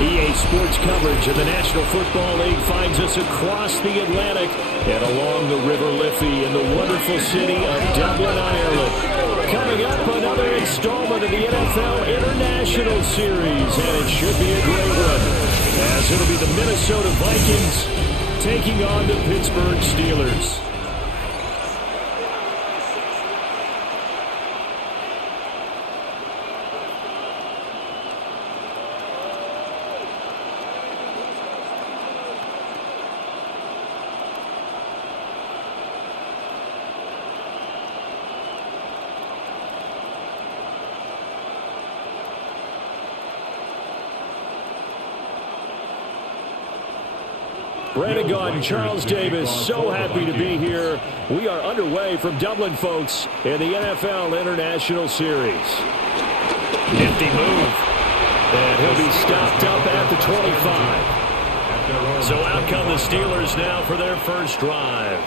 EA Sports coverage of the National Football League finds us across the Atlantic and along the River Liffey in the wonderful city of Dublin, Ireland. Coming up, another installment of the NFL International Series, and it should be a great one, as it'll be the Minnesota Vikings taking on the Pittsburgh Steelers. Brandon Gaudin, Charles Davis, so happy to be here. We are underway from Dublin, folks, in the NFL International Series. Nifty move. And he'll be stopped up at the 25. So out come the Steelers now for their first drive.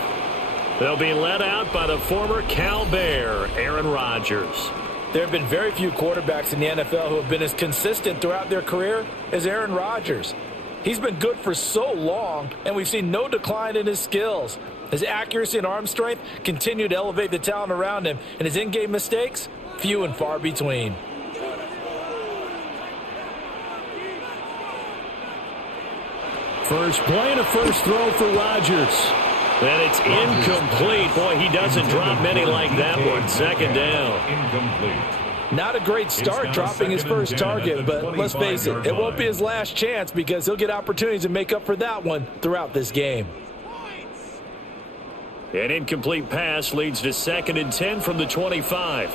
They'll be led out by the former Cal Bear, Aaron Rodgers. There have been very few quarterbacks in the NFL who have been as consistent throughout their career as Aaron Rodgers. He's been good for so long, and we've seen no decline in his skills. His accuracy and arm strength continue to elevate the talent around him, and his in-game mistakes, few and far between. First play and a first throw for Rodgers. And it's incomplete. Boy, he doesn't drop many like that one. Second down. Incomplete. Not a great start dropping his first target, but let's face it, it won't be his last chance because he'll get opportunities to make up for that one throughout this game. An incomplete pass leads to 2nd and 10 from the 25. A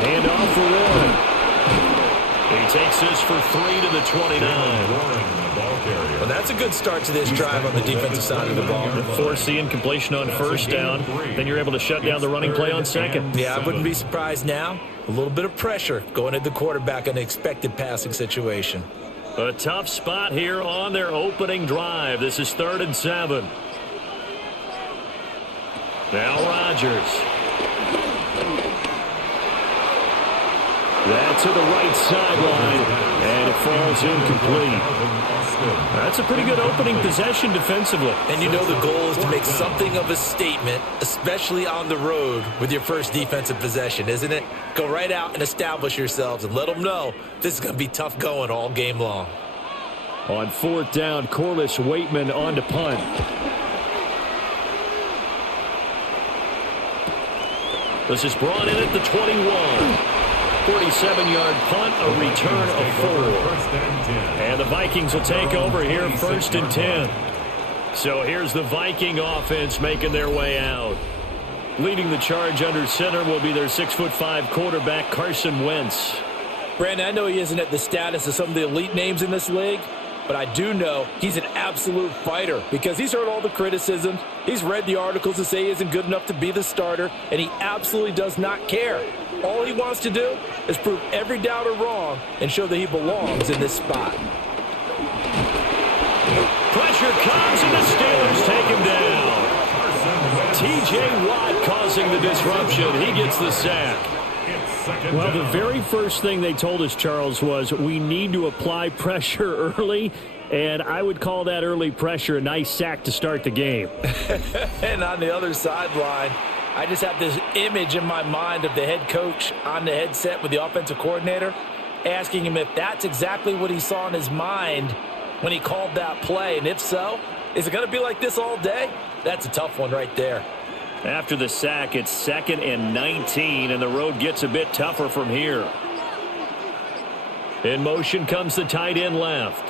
handoff for Warren. He takes this for 3 to the 29. Well, that's a good start to this drive on the defensive side of the ball. Force the incompletion on first down. Then you're able to shut down the running play on second. Yeah, I wouldn't be surprised now. A little bit of pressure going at the quarterback in an expected passing situation. A tough spot here on their opening drive. This is 3rd and 7. Now Rodgers. That's to the right sideline, and it falls incomplete. That's a pretty good opening possession defensively. And you know the goal is to make something of a statement, especially on the road with your first defensive possession, isn't it? Go right out and establish yourselves and let them know this is going to be tough going all game long. On 4th down, Corliss Waitman on to punt. This is brought in at the 21. 47-yard punt, a return of 4. And the Vikings will take over here 1st and 10. So here's the Viking offense making their way out. Leading the charge under center will be their 6'5" quarterback, Carson Wentz. Brandon, I know he isn't at the status of some of the elite names in this league, but I do know he's an absolute fighter because he's heard all the criticisms. He's read the articles that say he isn't good enough to be the starter, and he absolutely does not care. All he wants to do is prove every doubter wrong and show that he belongs in this spot. Pressure comes, and the Steelers take him down. T.J. Watt causing the disruption. He gets the sack. Well, the very first thing they told us, Charles, was we need to apply pressure early, and I would call that early pressure a nice sack to start the game. And on the other sideline, I just have this image in my mind of the head coach on the headset with the offensive coordinator asking him if that's exactly what he saw in his mind when he called that play. And if so, is it going to be like this all day? That's a tough one right there. After the sack, it's 2nd and 19, and the road gets a bit tougher from here. In motion comes the tight end left.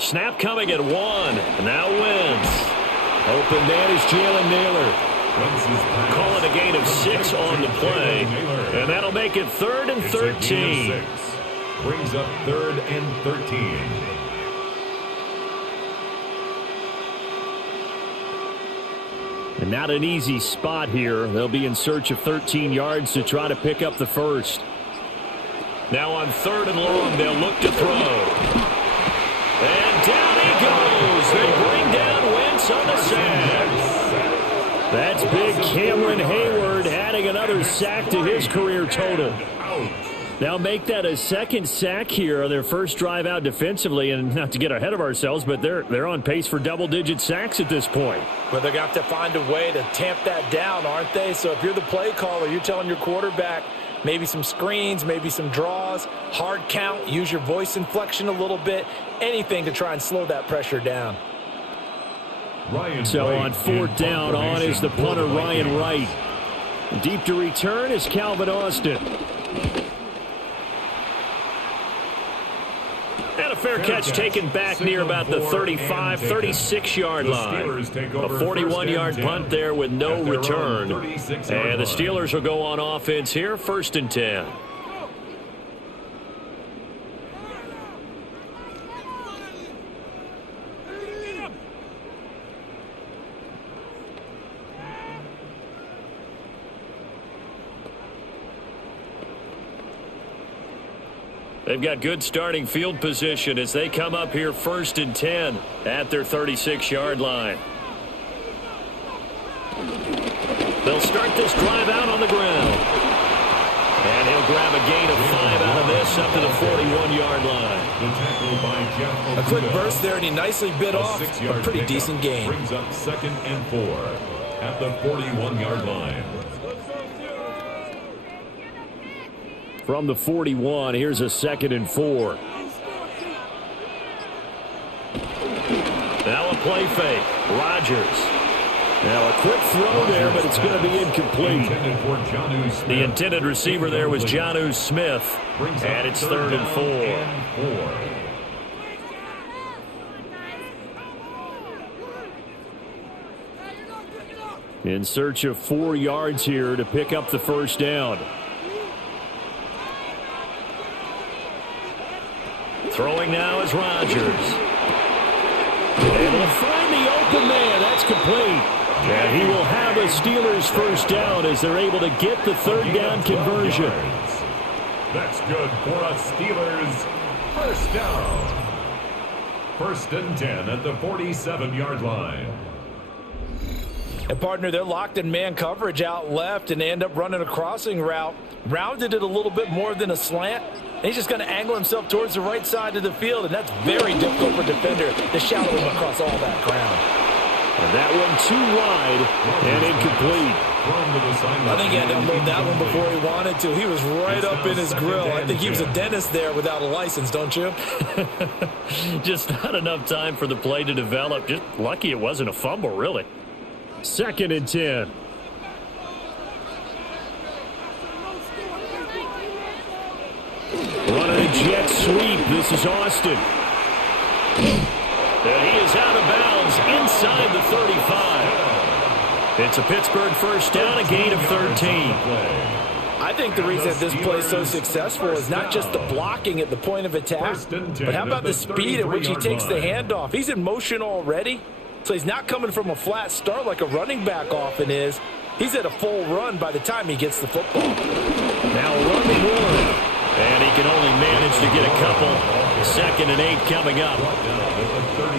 Snap coming at 1. Now Wentz. Open man is Jalen Naylor. Calling a gain of 6 on the play. And that'll make it 3rd and 13. Brings up 3rd and 13. And not an easy spot here. They'll be in search of 13 yards to try to pick up the first. Now on 3rd and long, they'll look to throw. And down he goes. They bring down Wentz on the sack. That's big Cameron Hayward adding another sack to his career total. Now make that a second sack here on their first drive out defensively, and not to get ahead of ourselves, but they're on pace for double-digit sacks at this point. Well, they're going to have to find a way to tamp that down, aren't they? So if you're the play caller, you're telling your quarterback maybe some screens, maybe some draws, hard count, use your voice inflection a little bit, anything to try and slow that pressure down. So on fourth down, on is the punter, Ryan Wright. Deep to return is Calvin Austin. And a fair catch taken back near about the 35, 36-yard line. A 41-yard punt there with no return. And the Steelers will go on offense here, 1st and 10. They've got good starting field position as they come up here 1st and 10 at their 36-yard line. They'll start this drive out on the ground. And he'll grab a gain of 5 out of this up to the 41-yard line. A quick burst there, and he nicely bit off a pretty decent gain. Brings up 2nd and 4 at the 41-yard line. From the 41, here's a 2nd and 4. Now a play fake. Rodgers. Now a quick throw there, but it's going to be incomplete. The intended receiver there was Jonnu Smith. And it's 3rd and 4. In search of 4 yards here to pick up the first down. Throwing now is Rodgers. And he'll find the open man. That's complete. And he will have a Steelers first down as they're able to get the 3rd down conversion. That's good for a Steelers first down. 1st and 10 at the 47-yard line. And, partner, they're locked in man coverage out left, and they end up running a crossing route. Rounded it a little bit more than a slant. And he's just going to angle himself towards the right side of the field, and that's very difficult for a defender to shadow him across all that ground. And that one too wide and incomplete. I think he had to unload that one before he wanted to. He was right up in his grill. I think he was a dentist there without a license, don't you? Just not enough time for the play to develop. Just lucky it wasn't a fumble, really. 2nd and 10. Running a jet sweep. This is Austin. And he is out of bounds inside the 35. It's a Pittsburgh first down, a gain of 13. I think the reason that this play is so successful is not just the blocking at the point of attack, but how about the speed at which he takes the handoff? He's in motion already, so he's not coming from a flat start like a running back often is. He's at a full run by the time he gets the football. Now run the one. And he can only manage to get a couple. 2nd and 8 coming up.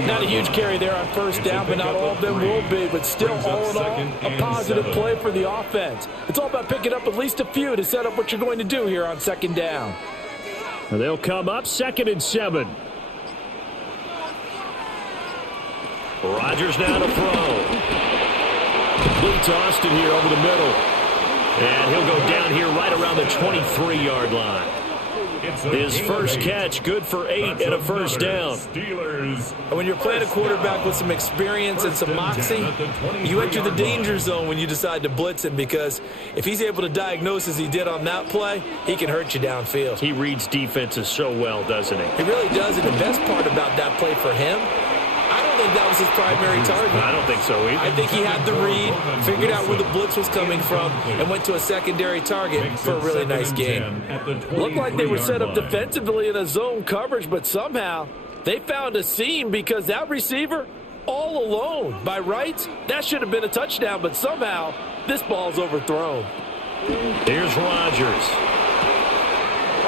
Not a huge carry there on first down, but not all of them will be. But still, all in all, a positive play for the offense. It's all about picking up at least a few to set up what you're going to do here on 2nd down. They'll come up 2nd and 7. Rodgers now to throw. Complete to Austin here over the middle. And he'll go down here right around the 23-yard line. His first catch, good for 8 and a first down. And when you're playing a quarterback with some experience and some moxie, you enter the danger zone when you decide to blitz him, because if he's able to diagnose as he did on that play, he can hurt you downfield. He reads defenses so well, doesn't he? He really does, and the best part about that play for him, I don't think that was his primary target. I don't think so either. I think he had the read, figured out where the blitz was coming from, and went to a secondary target for a really nice game. Looked like they were set up defensively in a zone coverage, but somehow they found a seam because that receiver all alone. By rights, that should have been a touchdown, but somehow this ball's overthrown. Here's Rodgers.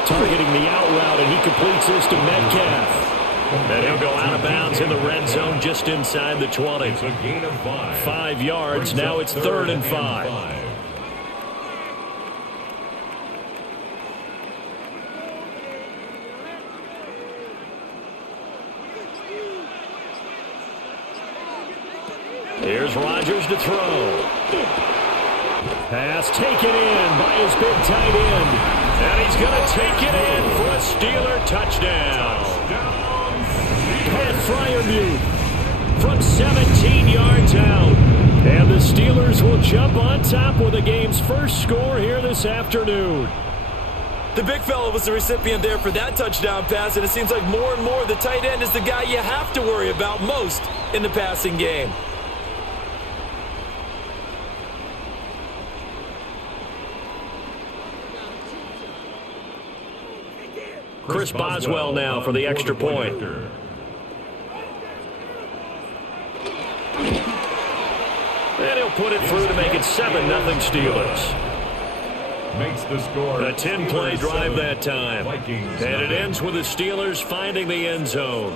Targeting the out route, and he completes this to Metcalf. And he'll go out of bounds in the red zone just inside the 20. It's a gain of 5. 5 yards. Now it's 3rd and 5. Here's Rodgers to throw. Pass taken in by his big tight end. And he's going to take it in for a Steeler touchdown. Pat Freiermuth from 17 yards out. And the Steelers will jump on top with the game's first score here this afternoon. The big fella was the recipient there for that touchdown pass, and it seems like more and more the tight end is the guy you have to worry about most in the passing game. Chris Boswell now for the extra point. And he'll put it through to make it 7-0 Steelers. Makes the score. A 10-play drive that time. Vikings, and it ends with the Steelers finding the end zone.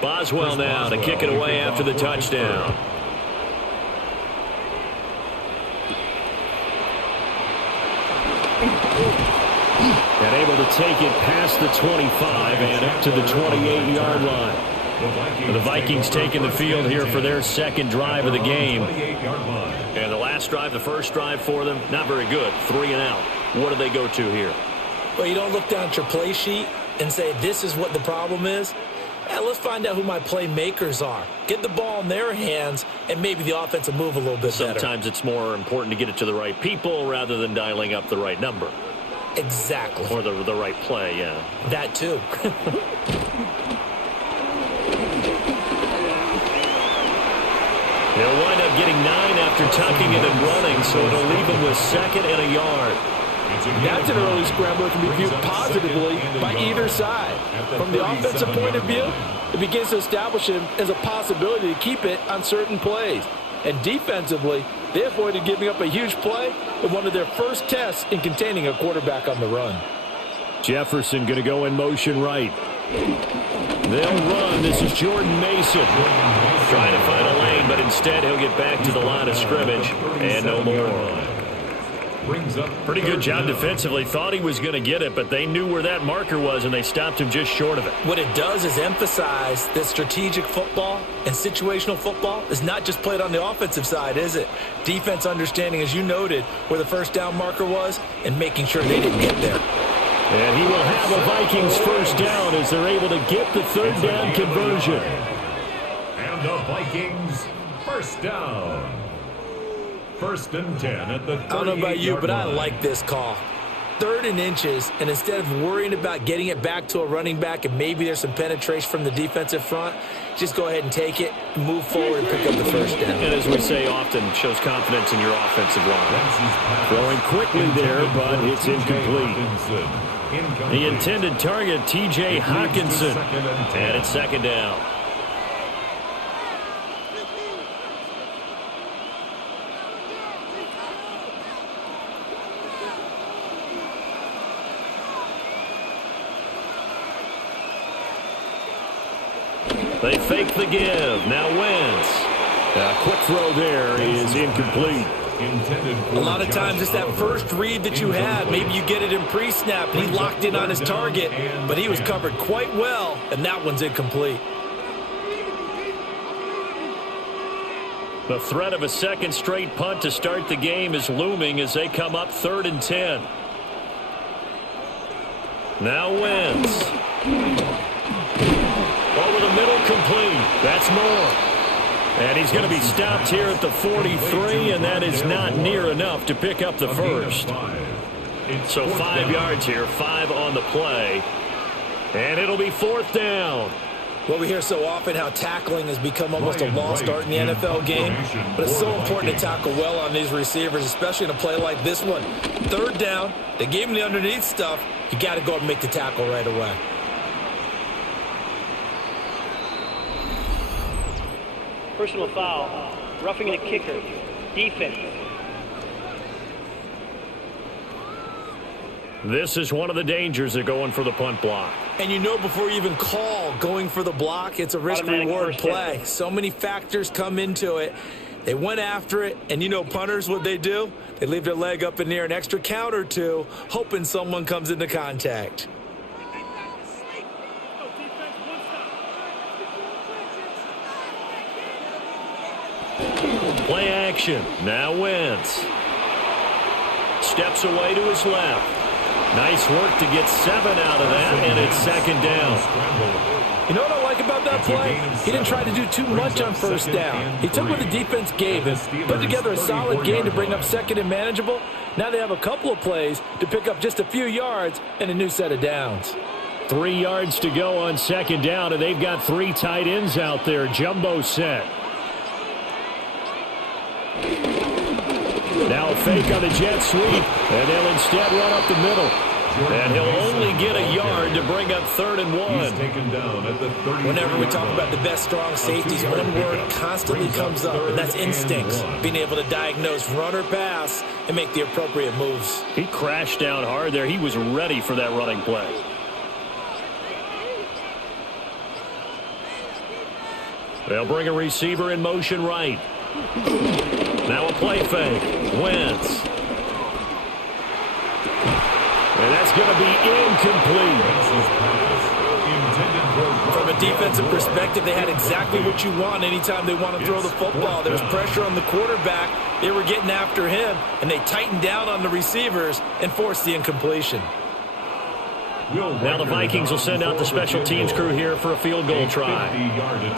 Boswell now to kick it away after the touchdown. And able to take it past the 25 and up to the 28-yard line. The Vikings taking the field here for their second drive of the game. And the last drive, the first drive for them, not very good. 3 and out. What do they go to here? Well, you don't look down at your play sheet and say, this is what the problem is. Yeah, let's find out who my playmakers are. Get the ball in their hands, and maybe the offense will move a little bit better. Sometimes it's more important to get it to the right people rather than dialing up the right number. Exactly. Or the right play, yeah. That too. He'll wind up getting 9 after tucking it and running, so it'll leave him with 2nd and a yard. That's an early scramble that can be viewed positively by either side. From the offensive point of view, it begins to establish him as a possibility to keep it on certain plays. And defensively, they avoided giving up a huge play in one of their first tests in containing a quarterback on the run. Jefferson going to go in motion right. They'll run. This is Jordan Mason. Trying to find a lane, but instead he'll get back to the line of scrimmage and no more. Pretty good job defensively. Thought he was going to get it, but they knew where that marker was, and they stopped him just short of it. What it does is emphasize that strategic football and situational football is not just played on the offensive side, is it? Defense understanding, as you noted, where the first down marker was and making sure they didn't get there. And he will have a Vikings first down as they're able to get the 3rd down conversion. And the Vikings first down. 1st and 10 at the 38-yard line. I don't know about you, but I like this call. 3rd and inches, and instead of worrying about getting it back to a running back and maybe there's some penetration from the defensive front, just go ahead and take it, move forward, and pick up the first down. And as we say often, shows confidence in your offensive line. Throwing quickly there, but it's incomplete. The intended target, T.J. Hawkinson, and it's 2nd down. They fake the give. Now Wentz. A quick throw there is incomplete. A lot of times it's that first read that you have. Maybe you get it in pre-snap, and he locked in on his target, but he was covered quite well, and that one's incomplete. The threat of a second straight punt to start the game is looming as they come up 3rd and 10. Now Wentz. Over the middle, complete. That's more. And he's going to be stopped here at the 43, and that is not near enough to pick up the first. So 5 yards here, 5 on the play. And it'll be 4th down. Well, we hear so often how tackling has become almost a lost art in the NFL game, but it's so important to tackle well on these receivers, especially in a play like this one. Third down, they gave him the underneath stuff. You got to go and make the tackle right away. Personal foul, roughing the kicker, defense. This is one of the dangers of going for the punt block. And you know before you even call going for the block, it's a risk-reward play. So many factors come into it. They went after it, and you know punters, what they do? They leave their leg up in the air an extra count or two, hoping someone comes into contact. Play action. Now Wentz. Steps away to his left. Nice work to get 7 out of that, and it's second down. You know what I like about that play? He didn't try to do too much on first down. He took what the defense gave him, put together a solid game to bring up second and manageable. Now they have a couple of plays to pick up just a few yards and a new set of downs. 3 yards to go on second down, and they've got 3 tight ends out there. Jumbo set. Now a fake on the jet sweep, and they'll instead run up the middle. And he'll only get a yard to bring up 3rd and 1. He's taken down at the 30. Whenever we talk about the best strong safeties, one word constantly comes up, and that's instincts. Being able to diagnose run or pass and make the appropriate moves. He crashed down hard there. He was ready for that running play. They'll bring a receiver in motion right. Now a play fake. Wentz. And that's going to be incomplete. From a defensive perspective, they had exactly what you want anytime they want to throw the football. There was pressure on the quarterback. They were getting after him, and they tightened down on the receivers and forced the incompletion. Now the Vikings will send out the special teams crew here for a field goal try.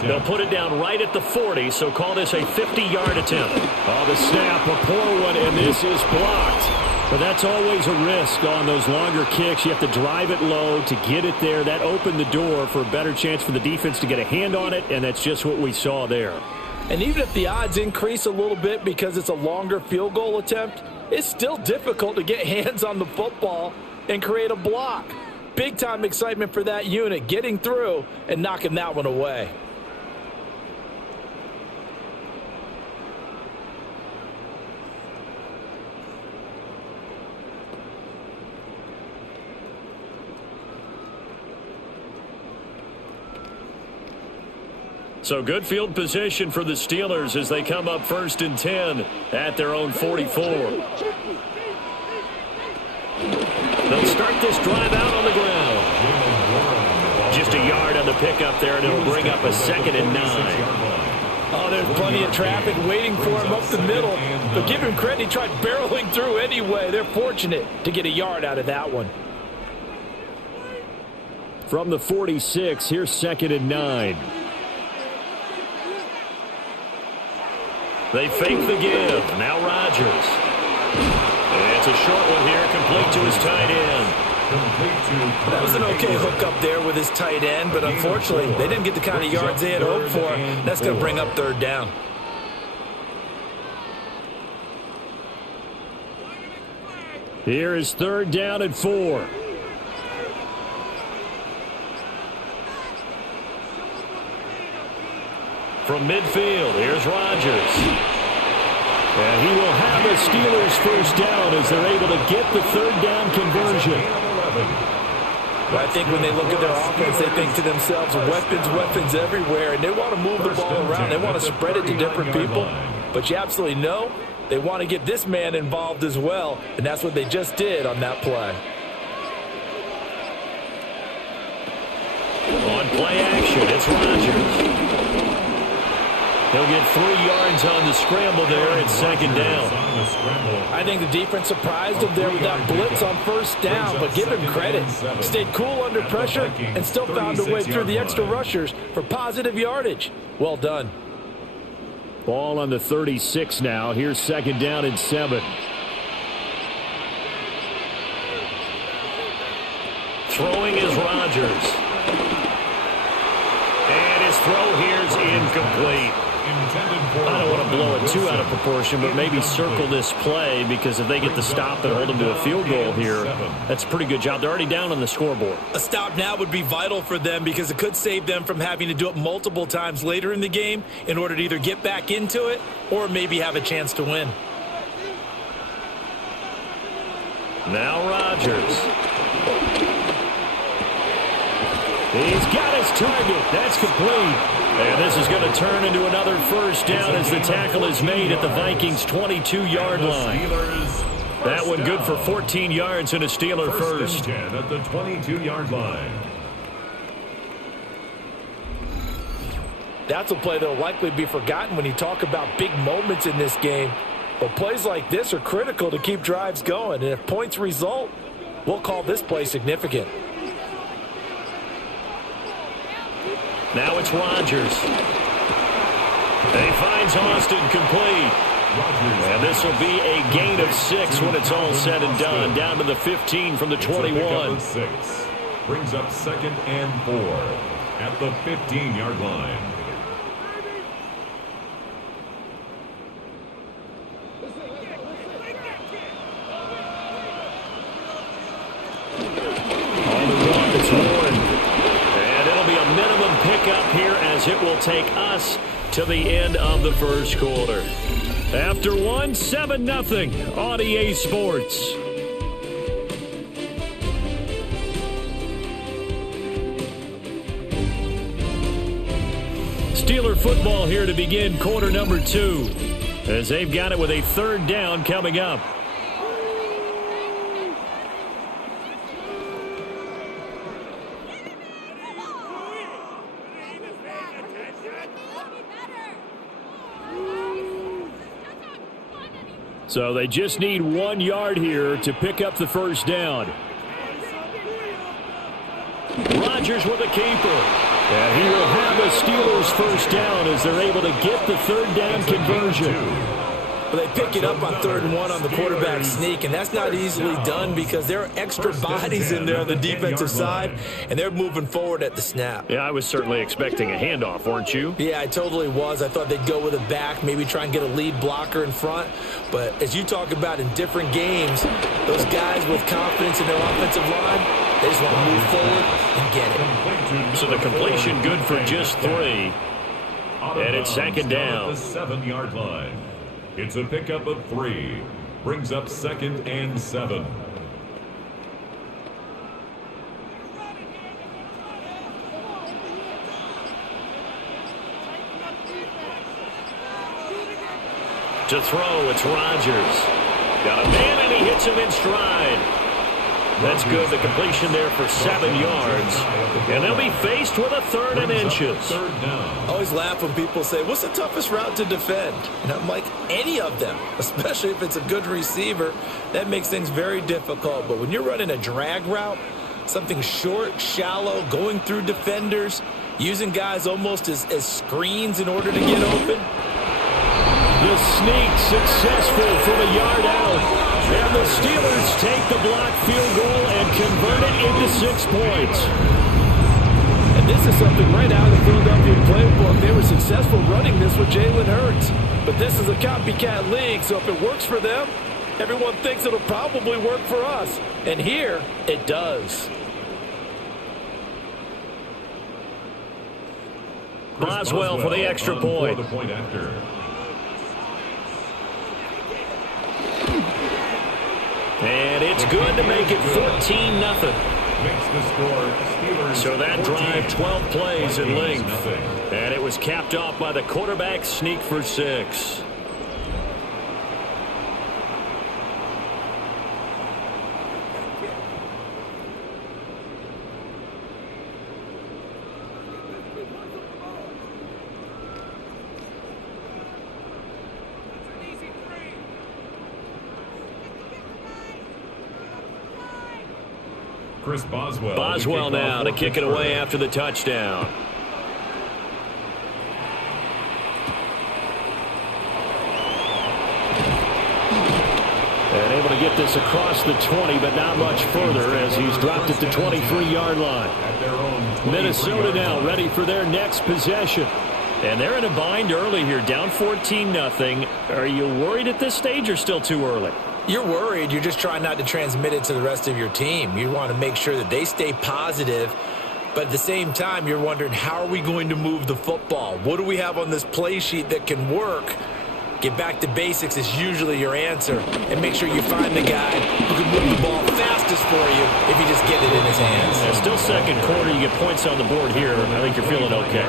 They'll put it down right at the 40, so call this a 50-yard attempt. Oh, the snap, a poor one, and this is blocked. But that's always a risk on those longer kicks. You have to drive it low to get it there. That opened the door for a better chance for the defense to get a hand on it, and that's just what we saw there. And even if the odds increase a little bit because it's a longer field goal attempt, it's still difficult to get hands on the football and create a block. Big-time excitement for that unit, getting through and knocking that one away. So good field position for the Steelers as they come up 1st and 10 at their own 44. They'll start this drive out on the ground. Just a yard on the pickup there, and it'll bring up a 2nd and 9. Oh, there's plenty of traffic waiting for him up the middle. But give him credit, he tried barreling through anyway. They're fortunate to get a yard out of that one. From the 46, here's 2nd and 9. They fake the give. Now Rodgers. And it's a short one here, complete to his tight end. That was an okay hook up there with his tight end, but unfortunately, they didn't get the kind of yards they had hoped for. That's going to bring up 3rd down. Here is 3rd down and 4. From midfield, here's Rodgers. And he will have a Steelers 1st down as they're able to get the 3rd down conversion. Well, I think when they look at their offense, they think to themselves, weapons everywhere, and they want to move the ball around. They want to spread it to different people. But you absolutely know they want to get this man involved as well, and that's what they just did on that play. On play action, it's Rodgers. He'll get 3 yards on the scramble there at 2nd down. I think the defense surprised him there with that blitz on 1st down, but give him credit. Stayed cool under pressure and still found a way through the extra rushers for positive yardage. Well done. Ball on the 36 now. Here's 2nd down and 7. Throwing is Rodgers. And his throw here is incomplete. I don't want to blow it too out of proportion, but maybe circle this play, because if they get the stop and hold them to a field goal here, that's a pretty good job. They're already down on the scoreboard. A stop now would be vital for them, because it could save them from having to do it multiple times later in the game in order to either get back into it or maybe have a chance to win. Now Rodgers. He's got his target. That's complete. And this is going to turn into another first down as the tackle is made at the Vikings' 22-yard line. That one good for 14 yards and a Steeler first. 10 at the 22-yard line. That's a play that will likely be forgotten when you talk about big moments in this game. But plays like this are critical to keep drives going. And if points result, we'll call this play significant. Now it's Rodgers. He finds Austin complete. And this will be a gain of 6 when it's all said and done. Down to the 15 from the 21. 6. Brings up 2nd and 4 at the 15-yard line. On the run, it's Warren. And it'll be a minimum pickup here as it will take us to the end of the first quarter. After one, 7-0 on EA Sports. Steeler football here to begin quarter number 2, as they've got it with a 3rd down coming up. So they just need 1 yard here to pick up the first down. Rodgers with a keeper. And he will have a Steelers first down as they're able to get the 3rd down conversion. Well, they pick it up on 3rd and 1 on the quarterback sneak, and that's not easily done because there are extra bodies in there on the defensive side, and they're moving forward at the snap. Yeah, I was certainly expecting a handoff, weren't you? Yeah, I totally was. I thought they'd go with a back, maybe try and get a lead blocker in front. But as you talk about in different games, those guys with confidence in their offensive line, they just want to move forward and get it. So the completion good for just 3. And it's 2nd down. The 7-yard line. It's a pickup of 3. Brings up 2nd and 7. To throw, it's Rodgers. Got a man, and he hits him in stride. That's good. The completion there for 7 yards. And they'll be faced with a 3rd and inches. I always laugh when people say, what's the toughest route to defend? And I'm like, any of them, especially if it's a good receiver. That makes things very difficult. But when you're running a drag route, something short, shallow, going through defenders, using guys almost as screens in order to get open. The sneak successful from a yard out. And the Steelers take the blocked field goal and convert it into 6 points. And this is something right out of the Philadelphia playbook. They were successful running this with Jalen Hurts. But this is a copycat league, so if it works for them, everyone thinks it'll probably work for us. And here, it does. Boswell for the extra point. And it's good to make it 14-0. So that drive, 12 plays in length. And it was capped off by the quarterback sneak for 6. Chris Boswell. Boswell now to kick it away after the touchdown. And able to to get this across the 20, but not much further as he's dropped at the 23-yard line. Minnesota now ready for their next possession. And they're in a bind early here, down 14-0. Are you worried at this stage or still too early? You're worried. You're just trying not to transmit it to the rest of your team. You want to make sure that they stay positive. But at the same time, you're wondering, how are we going to move the football? What do we have on this play sheet that can work? Get back to basics is usually your answer. And make sure you find the guy who can move the ball fastest for you if you just get it in his hands. Yeah, still second quarter. You get points on the board here. I think you're feeling okay.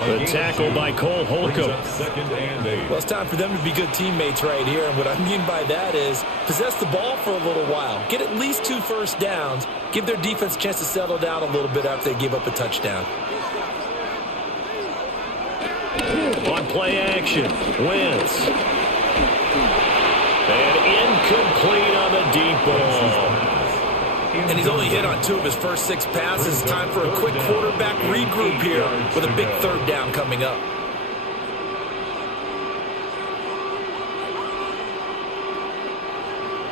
The tackle by Cole Holcomb. Well, it's time for them to be good teammates right here. And what I mean by that is possess the ball for a little while. Get at least 2 first downs. Give their defense a chance to settle down a little bit after they give up a touchdown. On play action, Wentz. And incomplete on the deep ball. And he's only hit on 2 of his first 6 passes. Time for a quick quarterback regroup here with a big 3rd down coming up.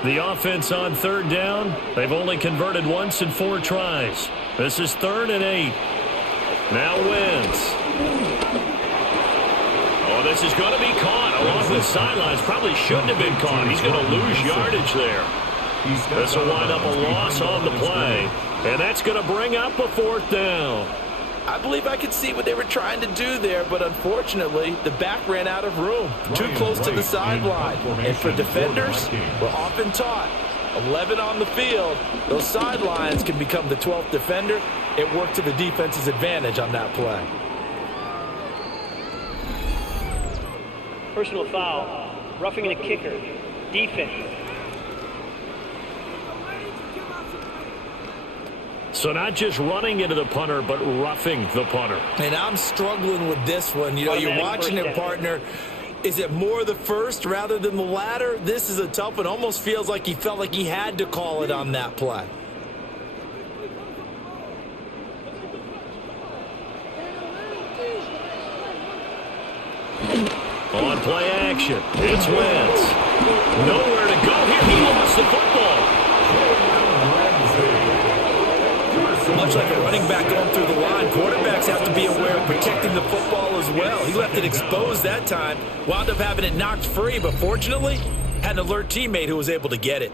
The offense on 3rd down. They've only converted once in 4 tries. This is 3rd and 8. Now Wentz. Oh, this is going to be caught along the sidelines. Probably shouldn't have been caught. He's going to lose yardage there. This will wind up a loss on the play. And that's going to bring up a 4th down. I believe I could see what they were trying to do there, but unfortunately, the back ran out of room. Too close to the sideline. And for defenders, we're often taught, 11 on the field, those sidelines can become the 12th defender. It worked to the defense's advantage on that play. Personal foul, roughing the kicker, defense. So not just running into the punter, but roughing the punter. And I'm struggling with this one. You know, you're watching it, partner. Is it more the first rather than the latter? This is a tough one. Almost feels like he felt like he had to call it on that play. On play action, it's Wentz. Nowhere to go here. He lost the football. Much like a running back going through the line, quarterbacks have to be aware of protecting the football as well. He left it exposed that time, wound up having it knocked free, but fortunately, had an alert teammate who was able to get it.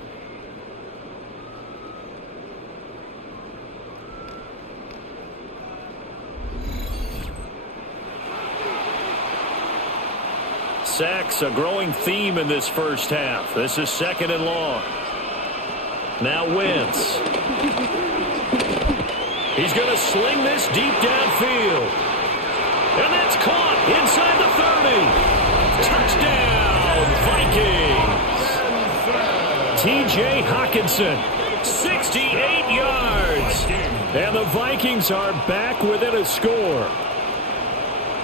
Sacks, a growing theme in this first half. This is 2nd and long. Now Wentz. He's going to sling this deep downfield. And that's caught inside the 30. Touchdown, Vikings. T.J. Hockenson, 68 yards. And the Vikings are back within a score.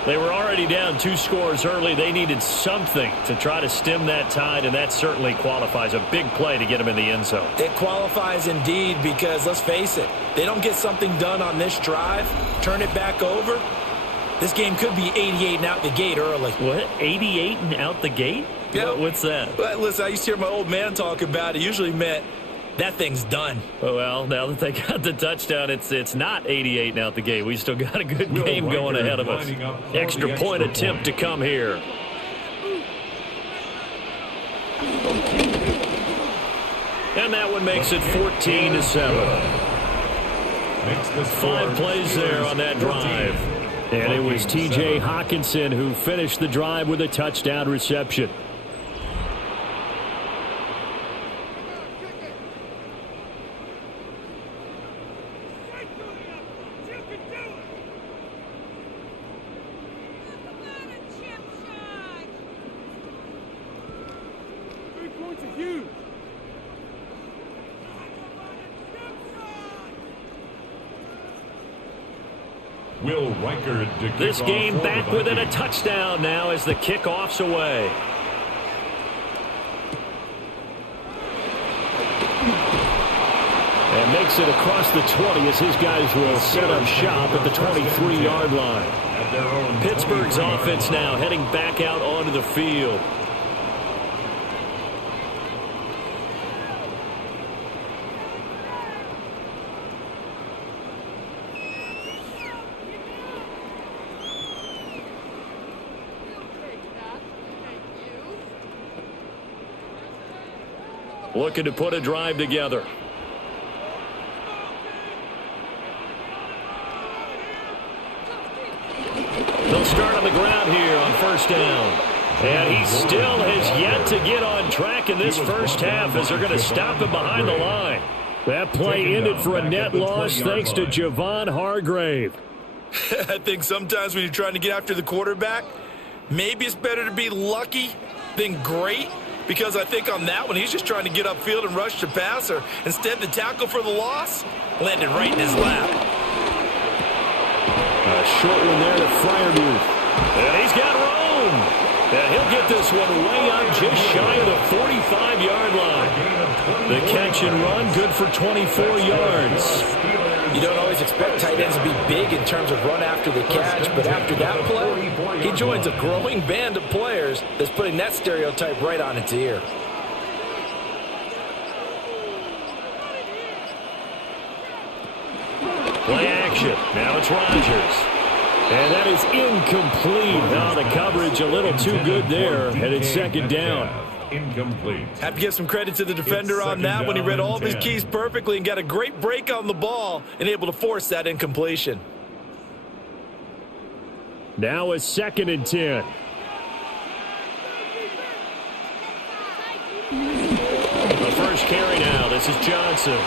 They were already down 2 scores early. They needed something to try to stem that tide, and that certainly qualifies. A big play to get them in the end zone. It qualifies indeed because, let's face it, they don't get something done on this drive, turn it back over, this game could be 88 and out the gate early. What? 88 and out the gate? Yeah. What's that? Well, listen, I used to hear my old man talk about it. Usually meant that thing's done. Well, now that they got the touchdown, it's not 88 and out the gate. We still got a good game going ahead of us. Extra point attempt to come here. And that one makes it 14-7. 5 plays there on that drive. And it was T.J. Hockenson who finished the drive with a touchdown reception. This game back within a touchdown now as the kickoff's away. And makes it across the 20 as his guys will set up shop at the 23-yard line. Pittsburgh's offense now heading back out onto the field. looking to put a drive together. They'll start on the ground here on first down. And he still has yet to get on track in this first half as they're going to stop him behind the line. That play ended for a net loss thanks to Javon Hargrave. I think sometimes when you're trying to get after the quarterback, maybe it's better to be lucky than great, because I think on that one he's just trying to get upfield and rush the passer. Instead, the tackle for the loss landed right in his lap. A short one there to Freiermuth. And he's got room. And he'll get this one way up just shy of the 45-yard line. The catch and run, good for 24 yards. You don't always expect tight ends to be big in terms of run after the catch, but after that play, he joins a growing band of players that's putting that stereotype right on its ear. Play action. Now it's Rodgers. And that is incomplete. Now the coverage a little too good there, and it's second down. Incomplete. Have to give some credit to the defender on that when he read all of his keys perfectly and got a great break on the ball and able to force that incompletion. Now a 2nd and 10. The first carry now. This is Johnson.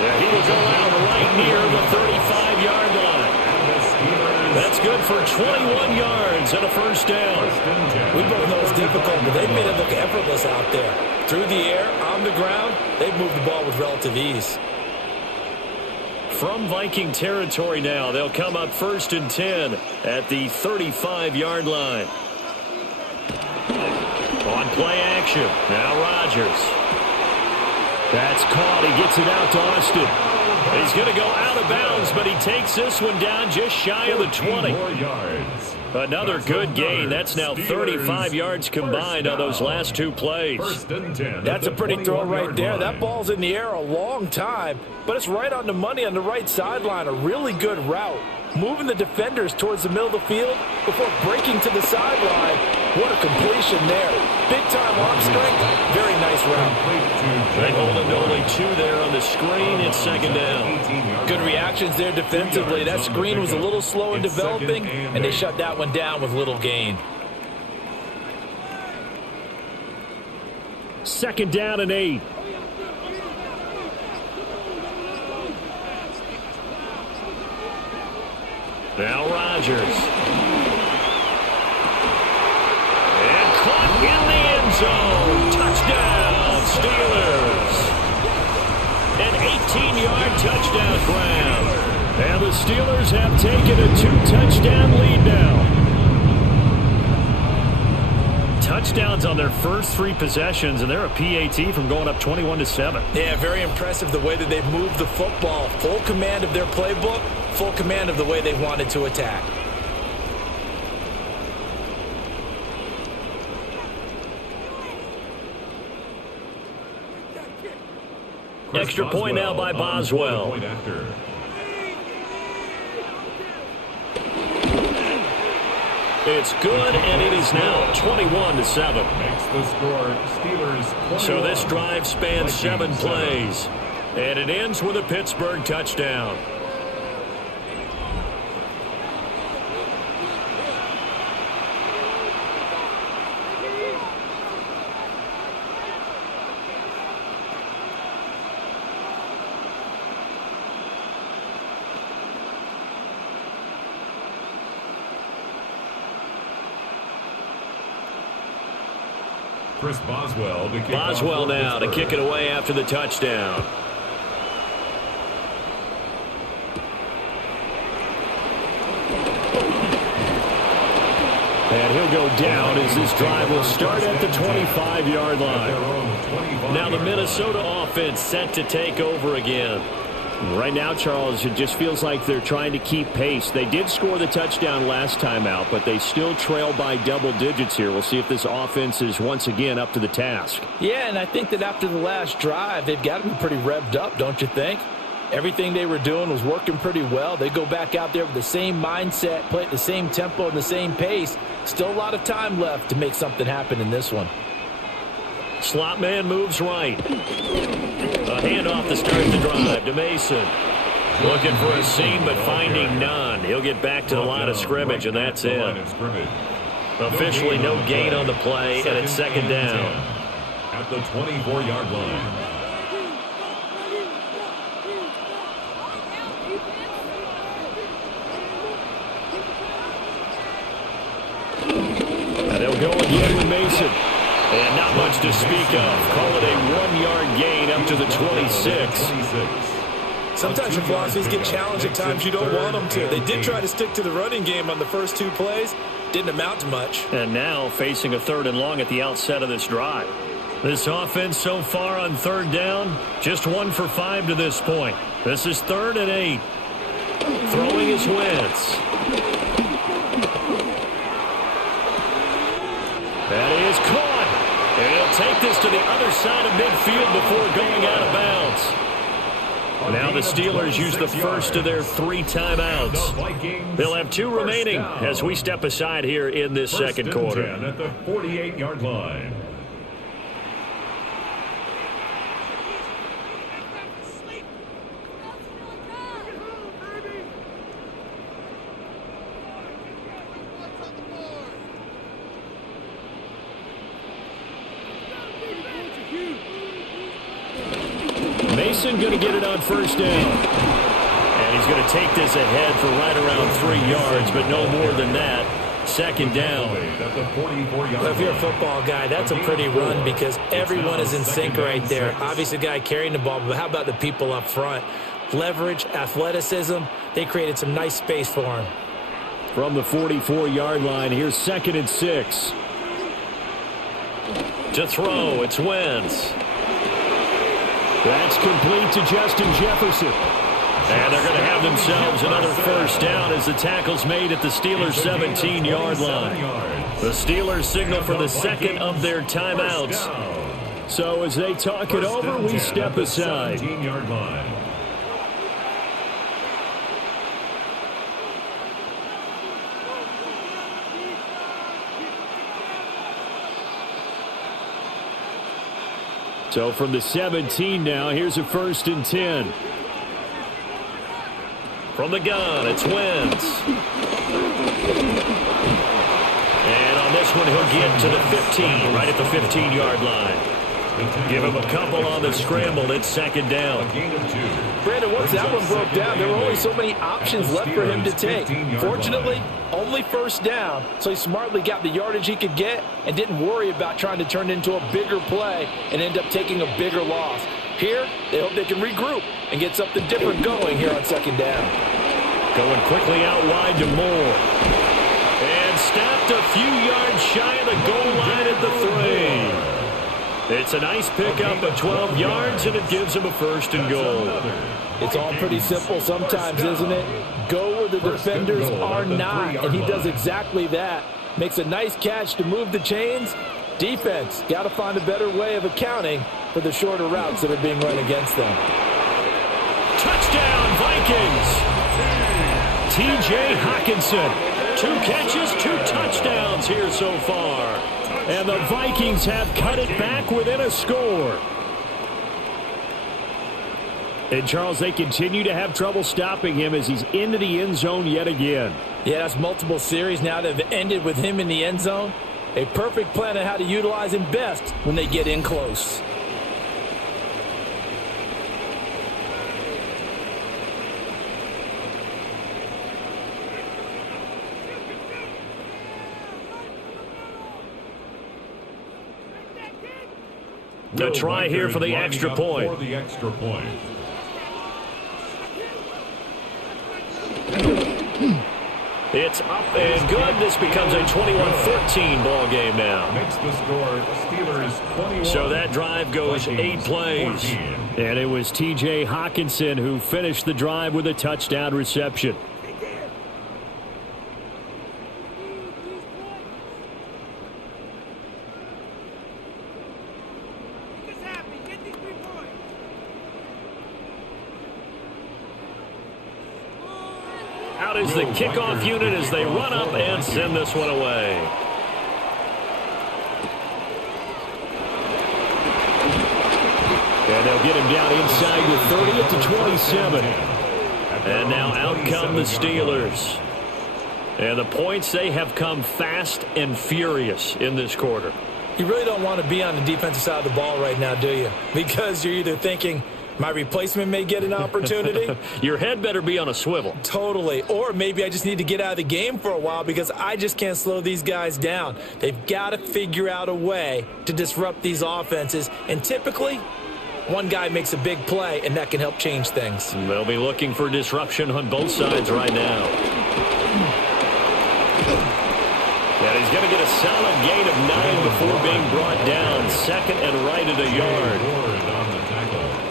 Yeah, he will go out right near the 35-yard line. That's good for 21 yards and a first down. We both know it's difficult, but they've made it look effortless out there. Through the air, on the ground, they've moved the ball with relative ease. From Viking territory now, they'll come up 1st and 10 at the 35-yard line. On play action, now Rodgers. That's caught. He gets it out to Austin. He's going to go out of bounds, but he takes this one down just shy of the 20. Another good gain. That's now 35 yards combined on those last two plays. That's a pretty throw right there. That ball's in the air a long time, but it's right on the money on the right sideline. A really good route. Moving the defenders towards the middle of the field before breaking to the sideline. What a completion there. Big-time arm strength. Very nice route. They hold him to only 2 there on the screen. It's second down. Good reactions there defensively. That screen was a little slow in developing, and they shut that one down with little gain. 2nd down and 8. Now Rodgers. And caught in the end zone. Touchdown, Steelers. An 18-yard touchdown grab. And the Steelers have taken a 2-touchdown lead now. Touchdowns on their first 3 possessions, and they're a PAT from going up 21-7. Yeah, very impressive the way that they've moved the football. Full command of their playbook, full command of the way they wanted to attack. Extra point now by Boswell. It's good, and it is now 21-7. Makes the score Steelers. So this drive spans 7 plays, and it ends with a Pittsburgh touchdown. Chris Boswell Now to kick it away after the touchdown. And he'll go down as this drive will start at the 25-yard line. Now the Minnesota offense set to take over again. Right now, Charles, it just feels like they're trying to keep pace. They did score the touchdown last time out, but they still trail by double digits here. We'll see if this offense is once again up to the task. Yeah, and I think that after the last drive, they've got to be pretty revved up, don't you think? Everything they were doing was working pretty well. They go back out there with the same mindset, play at the same tempo and the same pace. Still a lot of time left to make something happen in this one. Slot man moves right. A handoff to start the drive to Mason. Looking for a seam, but finding none. He'll get back to the line of scrimmage, and that's it. Officially no gain on the play, and it's second down. At the 24-yard line. They'll go again with Mason. And not much to speak of. Call it a 1-yard gain up to the 26. Sometimes your philosophies get challenged at times you don't want them to. They did try to stick to the running game on the first 2 plays. Didn't amount to much. And now facing a 3rd and long at the outset of this drive. This offense so far on 3rd down, just 1 for 5 to this point. This is 3rd and 8. Throwing his Wentz. That is caught. And he'll take this to the other side of midfield before going out of bounds. Now the Steelers use the first of their 3 timeouts. They'll have 2 remaining as we step aside here in this second quarter. At the 48-yard line. Mason going to get it on 1st down. And he's going to take this ahead for right around 3 yards, but no more than that. 2nd down. Well, if you're a football guy, that's a pretty run because everyone is in sync right there. Obviously, the guy carrying the ball, but how about the people up front? Leverage, athleticism, they created some nice space for him. From the 44-yard line, here's 2nd and 6. To throw, it's Wentz. That's complete to Justin Jefferson. And they're going to have themselves another 1st down as the tackle's made at the Steelers' 17-yard line. The Steelers signal for the 2nd of their timeouts. So as they talk it over, we step aside. So from the 17 now, here's a 1st and 10. From the gun, it's Wentz. And on this one, he'll get to the 15, right at the 15-yard line. Give him a couple on the scramble. It's 2nd down. Brandon, once that one broke down, there were only so many options left for him to take. Fortunately, only 1st down, so he smartly got the yardage he could get and didn't worry about trying to turn it into a bigger play and end up taking a bigger loss. Here, they hope they can regroup and get something different going here on 2nd down. Going quickly out wide to Moore. And stopped a few yards shy of the goal line at the 3. It's a nice pickup of 12 yards, and it gives him a 1st and goal. It's all pretty simple sometimes, isn't it? Go where the defenders are not, and he does exactly that. Makes a nice catch to move the chains. Defense, got to find a better way of accounting for the shorter routes that are being run against them. Touchdown, Vikings! T.J. Hockenson. 2 catches, 2 touchdowns here so far. And the Vikings have cut it back within a score. And, Charles, they continue to have trouble stopping him as he's into the end zone yet again. Yeah, that's multiple series now that have ended with him in the end zone. A perfect plan on how to utilize him best when they get in close. The try here for the extra point. It's up and good. This becomes a 21-14 ball game now. Makes the score Steelers 21. So that drive goes 8 plays. 14. And it was T.J. Hockenson who finished the drive with a touchdown reception. Out is the kickoff unit as they run up and send this one away. And they'll get him down inside the 30 at the 27. And now out come the Steelers. And the points, they have come fast and furious in this quarter. You really don't want to be on the defensive side of the ball right now, do you? Because you're either thinking, my replacement may get an opportunity. Your head better be on a swivel. Totally. Or maybe I just need to get out of the game for a while because I just can't slow these guys down. They've got to figure out a way to disrupt these offenses. And typically, one guy makes a big play, and that can help change things. They'll be looking for disruption on both sides right now. And he's going to get a solid gain of 9 before being brought down. Second and right at a yard.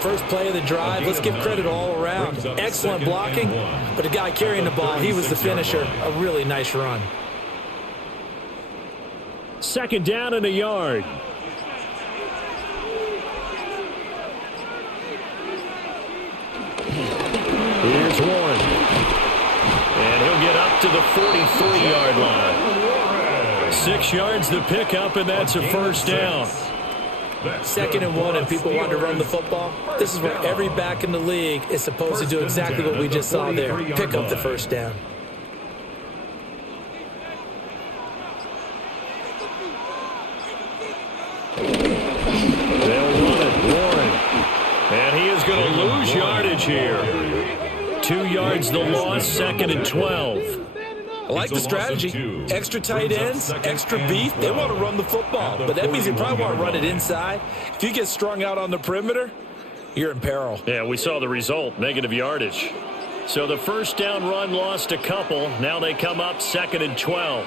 First play of the drive, let's give credit all around. Excellent blocking, but the guy carrying the ball, he was the finisher. A really nice run. Second down and a yard. Here's Warren. And he'll get up to the 43-yard line. 6 yards the pickup, and that's a first down. Second and 1, and people want to run the football. This is where every back in the league is supposed to do exactly what we just saw there. Pick up the first down. They'll run it, Warren. And he is going to lose yardage here. 2 yards the loss, second and 12. I like the strategy. Extra tight ends, extra beef. They want to run the football, but that means they probably want to run it inside. If you get strung out on the perimeter, you're in peril. Yeah, we saw the result, negative yardage. So the first down run lost a couple. Now they come up second and 12.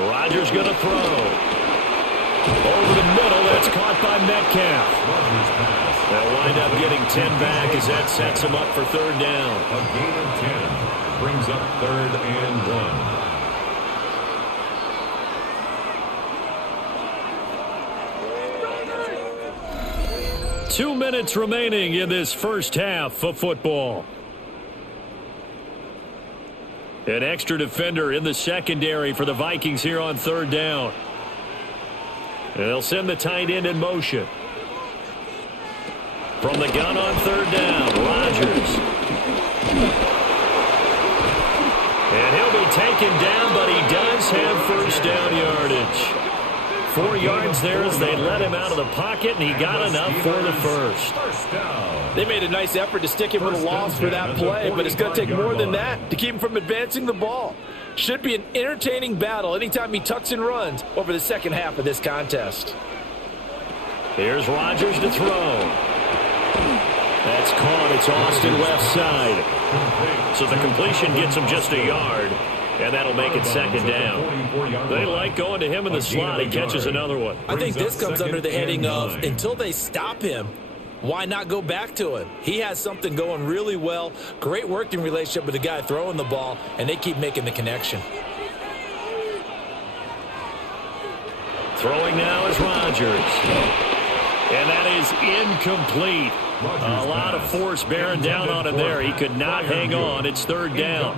Rodgers going to throw. Over the middle, that's caught by Metcalf. They'll wind up getting 10 back as that sets them up for third down. A gain of 10 brings up third and 1. 2 minutes remaining in this first half of football. An extra defender in the secondary for the Vikings here on third down. And they'll send the tight end in motion. From the gun on third down, Rodgers. And he'll be taken down, but he does have first down yardage. 4 yards there as they let him out of the pocket, and he got enough for the first. They made a nice effort to stick him with a loss for that play, but it's going to take more than that to keep him from advancing the ball. Should be an entertaining battle anytime he tucks and runs over the second half of this contest. Here's Rodgers to throw. That's caught. It's Austin left side. So the completion gets him just a yard, and that'll make it second down. They like going to him in the slot. He catches another one. I think this comes under the heading of until they stop him, why not go back to him? He has something going really well. Great working relationship with the guy throwing the ball, and they keep making the connection. Throwing now is Rodgers. And that is incomplete. A lot of force bearing down on him there. He could not hang on. It's third down.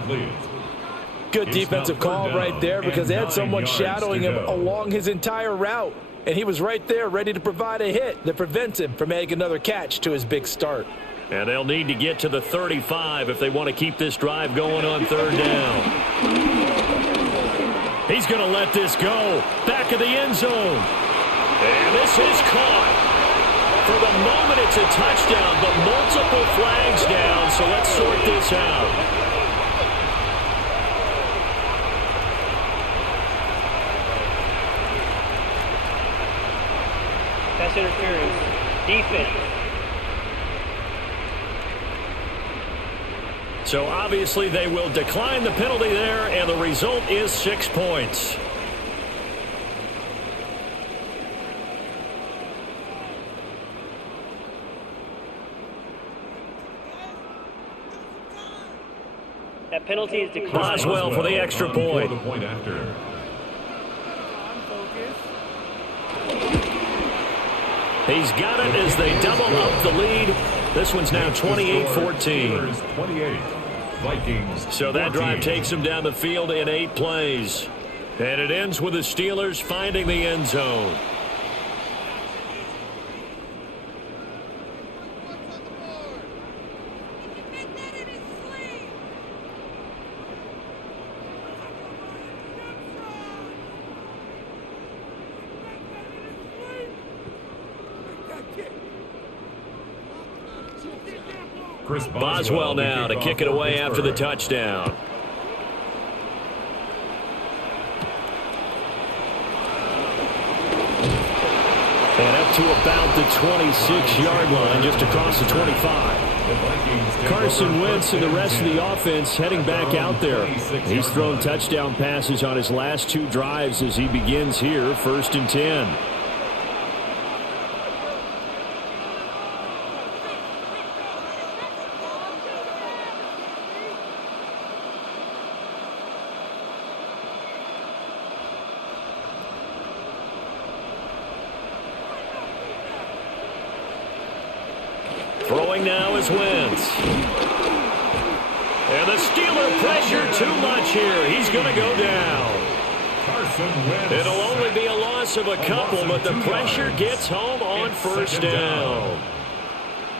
Good defensive call right there because they had someone shadowing him along his entire route. And he was right there ready to provide a hit that prevents him from making another catch to his big start. And they'll need to get to the 35 if they want to keep this drive going on third down. He's going to let this go. Back of the end zone. And this is caught. For the moment, it's a touchdown, but multiple flags down, so let's sort this out. Pass interference. Defense. So obviously they will decline the penalty there, and the result is 6 points. That penalty is declined. Boswell for the extra point. He's got it as they double up the lead. This one's now 28-14. So that drive takes them down the field in 8 plays. And it ends with the Steelers finding the end zone. Chris Boswell now to kick it away after the touchdown. And up to about the 26-yard line, just across the 25. Carson Wentz and the rest of the offense heading back out there. He's thrown touchdown passes on his last 2 drives as he begins here, 1st and 10. Throwing now is Wentz. And the Steeler pressure too much here. He's going to go down. It'll only be a loss of a couple, but the pressure gets home on 1st down.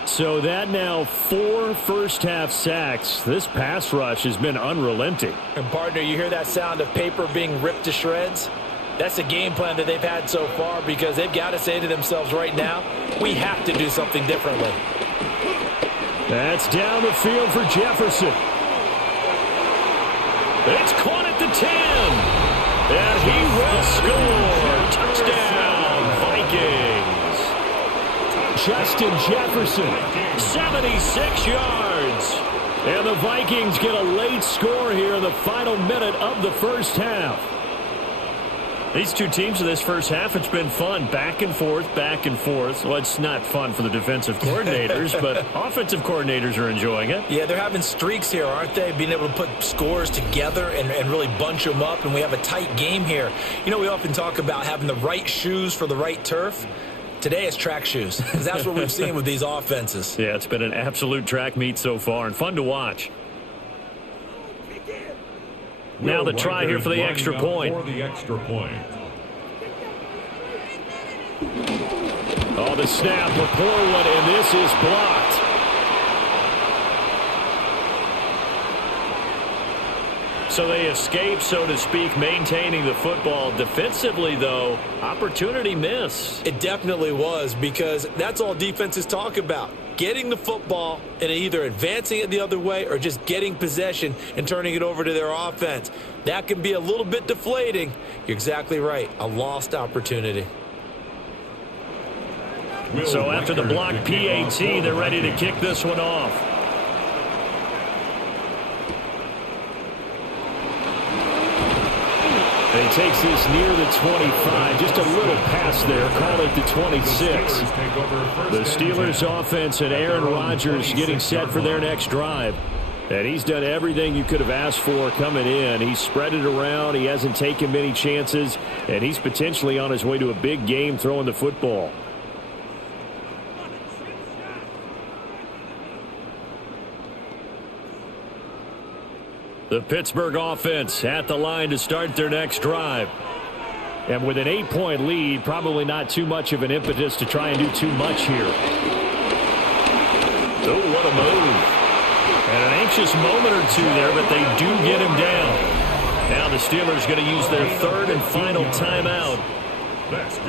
So that now 4 first-half sacks. This pass rush has been unrelenting. And, partner, you hear that sound of paper being ripped to shreds? That's the game plan that they've had so far because they've got to say to themselves right now, we have to do something differently. That's down the field for Jefferson. It's caught at the 10. And he will score. Touchdown, Vikings. Justin Jefferson, 76 yards. And the Vikings get a late score here in the final minute of the first half. These two teams in this first half, it's been fun. Back and forth, back and forth. Well, it's not fun for the defensive coordinators, but offensive coordinators are enjoying it. Yeah, they're having streaks here, aren't they? Being able to put scores together and really bunch them up, and we have a tight game here. You know, we often talk about having the right shoes for the right turf. Today it's track shoes, because that's what we've seen with these offenses. Yeah, it's been an absolute track meet so far, and fun to watch. Now the try here for the extra point. Oh, the snap, a poor one, and this is blocked. So they escape, so to speak, maintaining the football. Defensively, though, opportunity miss. It definitely was, because that's all defenses talk about. Getting the football and either advancing it the other way or just getting possession and turning it over to their offense. That can be a little bit deflating. You're exactly right. A lost opportunity. So after the block PAT, they're ready to kick this one off. And he takes this near the 25. Just a little pass there. Call it the 26. The Steelers offense and Aaron Rodgers getting set for their next drive. And he's done everything you could have asked for coming in. He's spread it around. He hasn't taken many chances. And he's potentially on his way to a big game throwing the football. The Pittsburgh offense at the line to start their next drive. And with an 8-point lead, probably not too much of an impetus to try and do too much here. Oh, what a move. And an anxious moment or two there, but they do get him down. Now the Steelers going to use their 3rd and final timeout,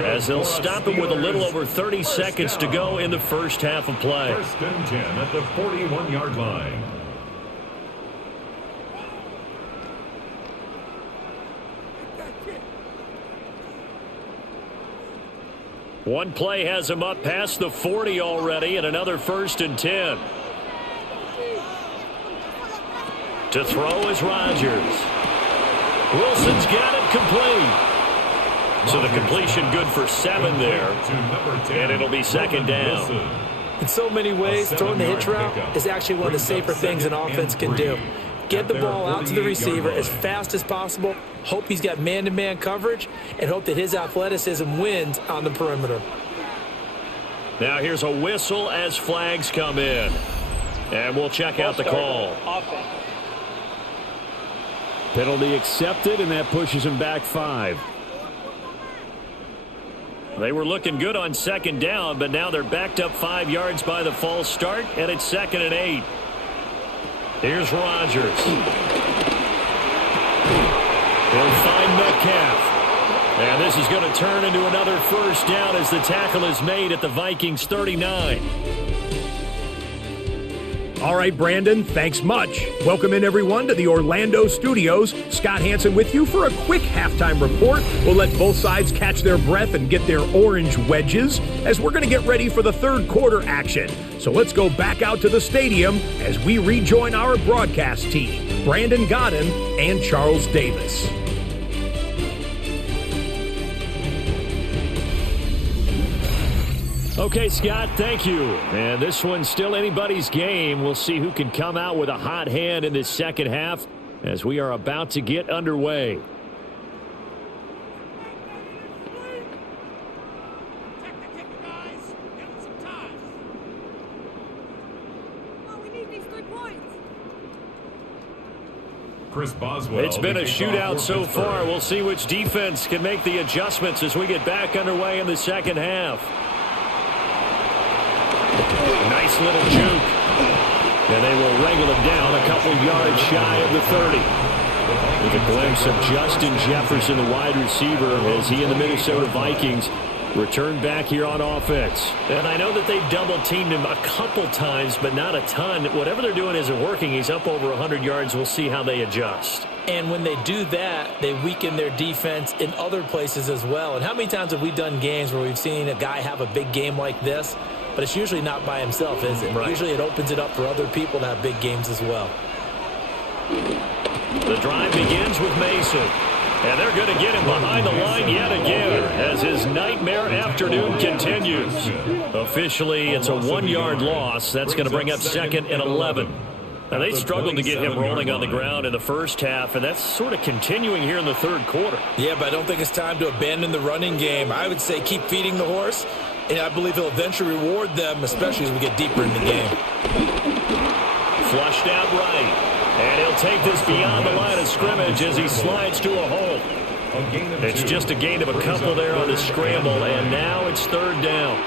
as they'll stop him with a little over 30 seconds to go in the first half of play. 1st and 10 at the 41-yard line. One play has him up past the 40 already, and another 1st and 10. To throw is Rodgers. Wilson's got it complete. So the completion good for 7 there, and it'll be 2nd down. In so many ways, throwing the hitch route is actually one of the safer things an offense can do. Get the ball out to the receiver as fast as possible, hope he's got man-to-man coverage, and hope that his athleticism wins on the perimeter. Now here's a whistle as flags come in. And we'll check out the call. Penalty accepted, and that pushes him back 5. They were looking good on 2nd down, but now they're backed up 5 yards by the false start, and it's 2nd and 8. Here's Rodgers. He'll find Metcalf. And this is going to turn into another 1st down as the tackle is made at the Vikings 39. All right, Brandon, thanks much. Welcome in, everyone, to the Orlando studios. Scott Hansen with you for a quick halftime report. We'll let both sides catch their breath and get their orange wedges as we're going to get ready for the third quarter action. So let's go back out to the stadium as we rejoin our broadcast team, Brandon Godden and Charles Davis. Okay, Scott, thank you. And this one's still anybody's game. We'll see who can come out with a hot hand in this second half as we are about to get underway. Chris Boswell. It's been a shootout so far. We'll see which defense can make the adjustments as we get back underway in the second half. Nice little juke. And they will wrangle it down a couple yards shy of the 30. With a glimpse of Justin Jefferson, the wide receiver, as he and the Minnesota Vikings return back here on offense. And I know that they double-teamed him a couple times, but not a ton. Whatever they're doing isn't working. He's up over 100 yards. We'll see how they adjust. And when they do that, they weaken their defense in other places as well. And how many times have we done games where we've seen a guy have a big game like this, but it's usually not by himself, is it? Right. Usually it opens it up for other people to have big games as well. The drive begins with Mason. And they're going to get him behind the line yet again as his nightmare afternoon continues. Officially, it's a 1-yard loss. That's going to bring up 2nd and 11. Now, they struggled to get him rolling on the ground in the first half, and that's sort of continuing here in the third quarter. Yeah, but I don't think it's time to abandon the running game. I would say keep feeding the horse, and I believe he'll eventually reward them, especially as we get deeper in the game. Flushed out right. And he'll take this beyond the line of scrimmage as he slides to a hole. It's just a gain of a couple there on the scramble, and now it's 3rd down.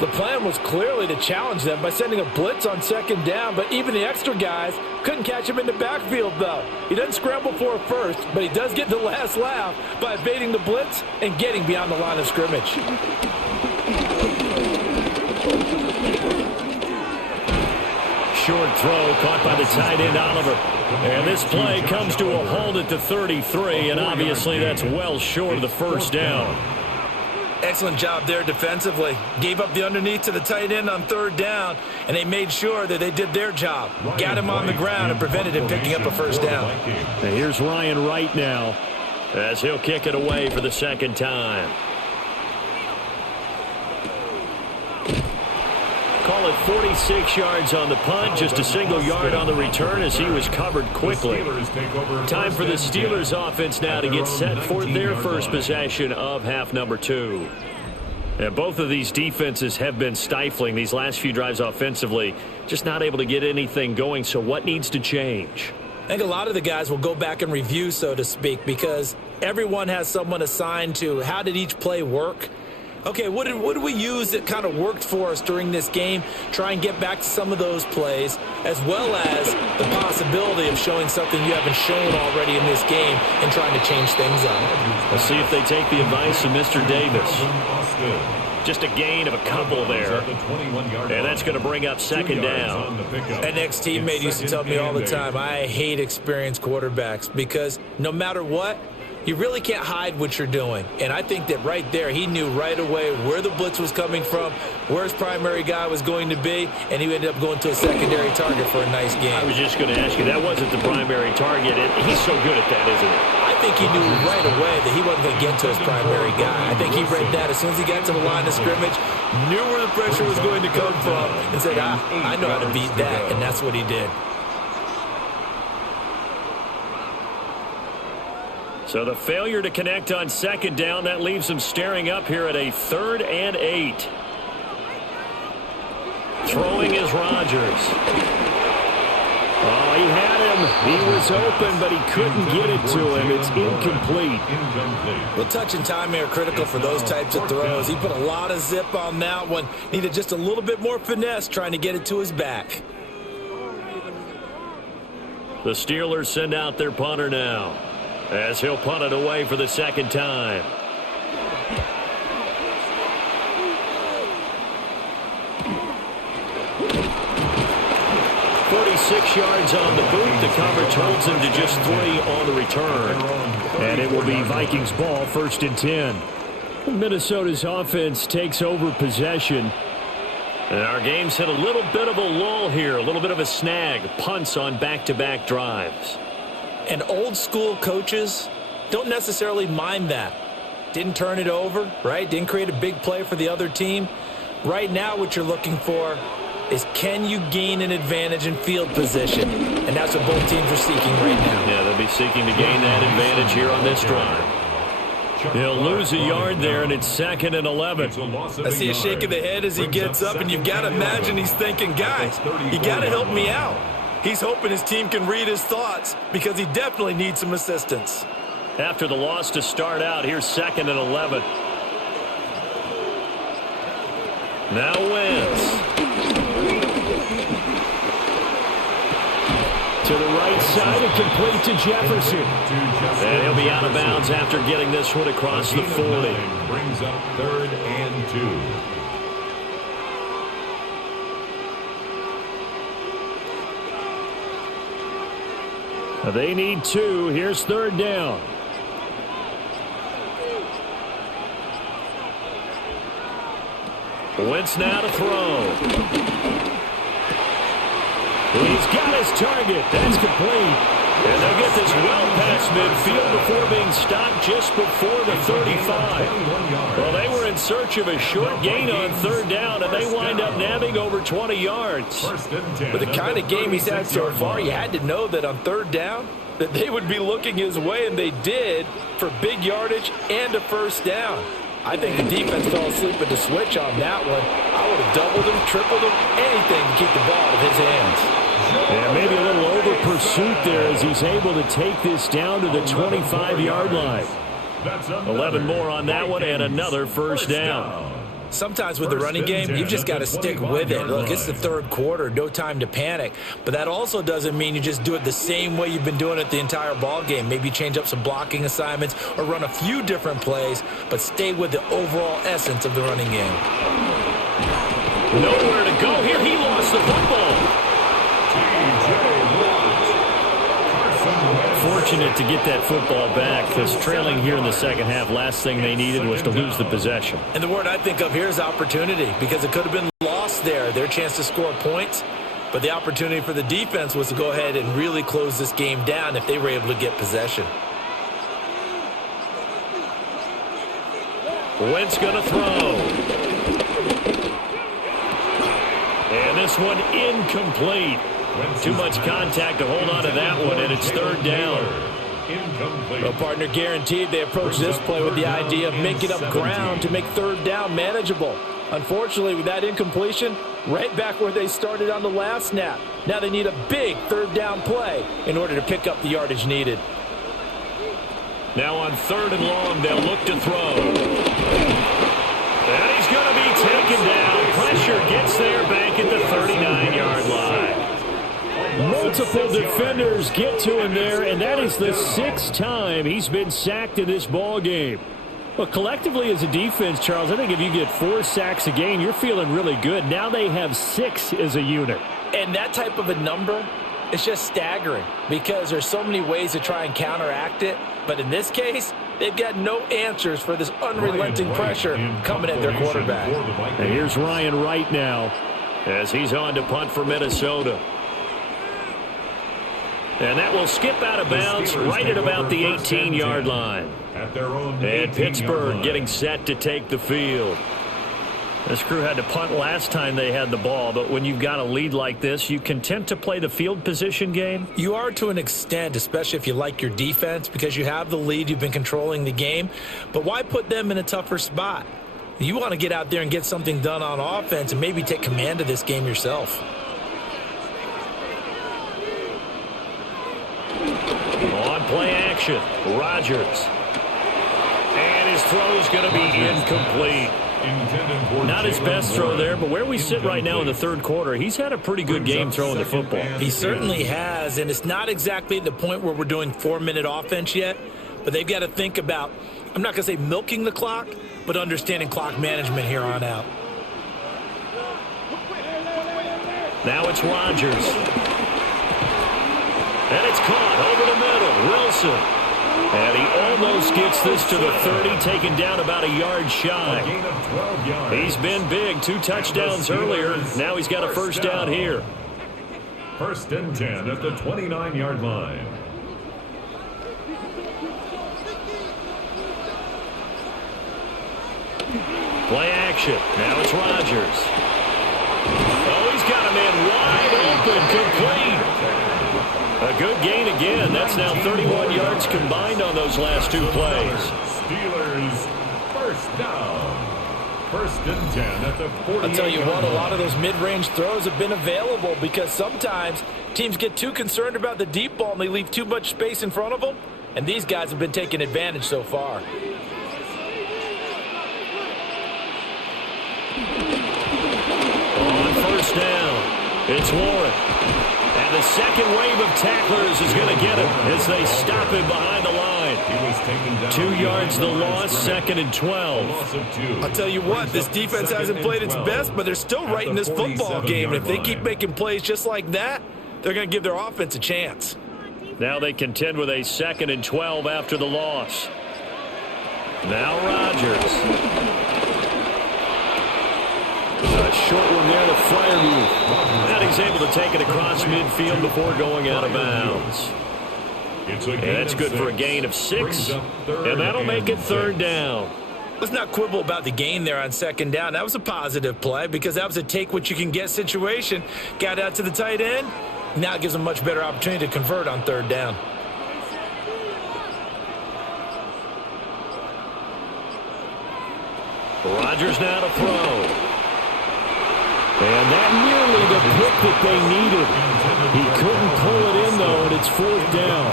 The plan was clearly to challenge them by sending a blitz on 2nd down, but even the extra guys couldn't catch him in the backfield, though. He doesn't scramble for a first, but he does get the last laugh by evading the blitz and getting beyond the line of scrimmage. Short throw caught by the tight end, Oliver. And this play comes to a halt at the 33, and obviously that's well short of the first down. Excellent job there defensively. Gave up the underneath to the tight end on 3rd down, and they made sure that they did their job. Got him on the ground and prevented him picking up a first down. And here's Ryan Wright now as he'll kick it away for the 2nd time. Call it 46 yards on the punt, just a single yard on the return as he was covered quickly. Time for the Steelers offense now to get set for their first possession of half number 2. And both of these defenses have been stifling these last few drives offensively, just not able to get anything going. So what needs to change? I think a lot of the guys will go back and review, so to speak, because everyone has someone assigned to how did each play work. Okay, what did we use that kind of worked for us during this game? Try and get back to some of those plays, as well as the possibility of showing something you haven't shown already in this game and trying to change things up. Let's see if they take the advice of Mr. Davis. Just a gain of a couple there. And that's going to bring up 2nd down. An ex-teammate used to tell me all the time, I hate experienced quarterbacks because no matter what, you really can't hide what you're doing. And I think that right there, he knew right away where the blitz was coming from, where his primary guy was going to be, and he ended up going to a secondary target for a nice game. I was just going to ask you, that wasn't the primary target. He's so good at that, isn't he? I think he knew right away that he wasn't going to get to his primary guy. I think he read that as soon as he got to the line of scrimmage, knew where the pressure was going to come from, and said, I know how to beat that, and that's what he did. So the failure to connect on 2nd down, that leaves them staring up here at a 3rd and 8. Throwing is Rodgers. Oh, he had him. He was open, but he couldn't get it to him. It's incomplete. Well, touch and timing are critical for those types of throws. He put a lot of zip on that one. Needed just a little bit more finesse trying to get it to his back. The Steelers send out their punter now, as he'll punt it away for the 2nd time. 46 yards on the boot. The coverage holds him to just 3 on the return. And it will be Vikings ball, 1st and 10. Minnesota's offense takes over possession. And our game's hit a little bit of a lull here, a little bit of a snag. Punts on back-to-back drives. And old-school coaches don't necessarily mind that. Didn't turn it over, right? Didn't create a big play for the other team. Right now what you're looking for is, can you gain an advantage in field position? And that's what both teams are seeking right now. Yeah, they'll be seeking to gain that advantage here on this drive. He'll lose a yard there, and it's 2nd and 11. I see a shake of the head as he gets up, and you've got to imagine he's thinking, guys, you got to help me out. He's hoping his team can read his thoughts because he definitely needs some assistance. After the loss to start out, here's 2nd and 11. Now Wentz. To the right side and complete to Jefferson. And he'll be out of bounds after getting this one across the 40. Brings up 3rd and 2. They need 2. Here's 3rd down. Wentz now to throw. He's got his target. That's complete. And they'll get this well past midfield before being stopped just before the 35. Well, they were in search of a short gain on 3rd down, and they wind up nabbing over 20 yards. With the kind of game he's had so far, you had to know that on 3rd down that they would be looking his way, and they did, for big yardage and a 1st down. I think the defense fell asleep at the switch on that one. I would have doubled him, tripled him, anything to keep the ball out of his hands. Yeah, maybe a little over pursuit there as he's able to take this down to the 25-yard line. 11 more on that one and another 1st down. Sometimes with the running game, you've just got to stick with it. Look, it's the 3rd quarter, no time to panic. But that also doesn't mean you just do it the same way you've been doing it the entire ball game. Maybe change up some blocking assignments or run a few different plays, but stay with the overall essence of the running game. Nowhere to go here. He lost the football. Fortunate to get that football back because trailing here in the 2nd half, last thing they needed was to lose the possession. And the word I think of here is opportunity, because it could have been lost there, their chance to score points. But the opportunity for the defense was to go ahead and really close this game down if they were able to get possession. Wentz going to throw. And this one incomplete. Too much contact to hold on to that one, and it's 3rd down. Well, partner, guaranteed they approach this play with the idea of making up ground to make 3rd down manageable. Unfortunately, with that incompletion, right back where they started on the last snap. Now they need a big 3rd down play in order to pick up the yardage needed. Now on 3rd and long, they'll look to throw. And he's going to be taken down. Pressure gets there back at the 39-yard line. Multiple defenders get to him there, and that is the 6th time he's been sacked in this ball game. Well, collectively as a defense, Charles, I think if you get 4 sacks a game, you're feeling really good. Now they have 6 as a unit. And that type of a number is just staggering because there's so many ways to try and counteract it. But in this case, they've got no answers for this unrelenting pressure coming at their quarterback. And here's Ryan Wright now as he's on to punt for Minnesota. And that will skip out of bounds right at about the 18-yard line. And Pittsburgh getting set to take the field. This crew had to punt last time they had the ball, but when you've got a lead like this, you content to play the field position game? You are to an extent, especially if you like your defense, because you have the lead, you've been controlling the game. But why put them in a tougher spot? You want to get out there and get something done on offense and maybe take command of this game yourself. On play action, Rodgers. And his throw is going to be incomplete. Not his best throw there, but where we sit right now in the 3rd quarter, he's had a pretty good game throwing the football. He certainly has, and it's not exactly the point where we're doing 4-minute offense yet, but they've got to think about, I'm not going to say milking the clock, but understanding clock management here on out. Now it's Rodgers. And it's caught over the middle. Wilson. And he almost gets this to the 30, taken down about a yard shy. A gain of 12 yards. He's been big. 2 touchdowns earlier. Now he's got a first down here. 1st and 10 at the 29-yard line. Play action. Now it's Rodgers. Oh, he's got a man wide open, complete. A good gain again. That's now 31 yards combined on those last 2 plays. Steelers, first down. 1st and 10 at the 40. I'll tell you what, a lot of those mid-range throws have been available because sometimes teams get too concerned about the deep ball and they leave too much space in front of them, and these guys have been taking advantage so far. On first down, it's Warren. And the second wave of tacklers is going to get him as they stop him behind the line. He was taken down. 2 yards the loss, 2nd and 12. Loss of 2. I'll tell you what, this defense hasn't played its best, but they're still right in this football game. And if they keep making plays just like that, they're going to give their offense a chance. Now they contend with a 2nd and 12 after the loss. Now Rodgers. A short one there to Freiermuth. And he's able to take it across midfield before going out of bounds. And that's good for a gain of 6. And that'll make it 3rd down. Let's not quibble about the gain there on 2nd down. That was a positive play because that was a take-what-you-can-get situation. Got out to the tight end. Now it gives them a much better opportunity to convert on 3rd down. Rodgers now to throw. And that nearly the pick that they needed. He couldn't pull it in, though, and it's 4th down.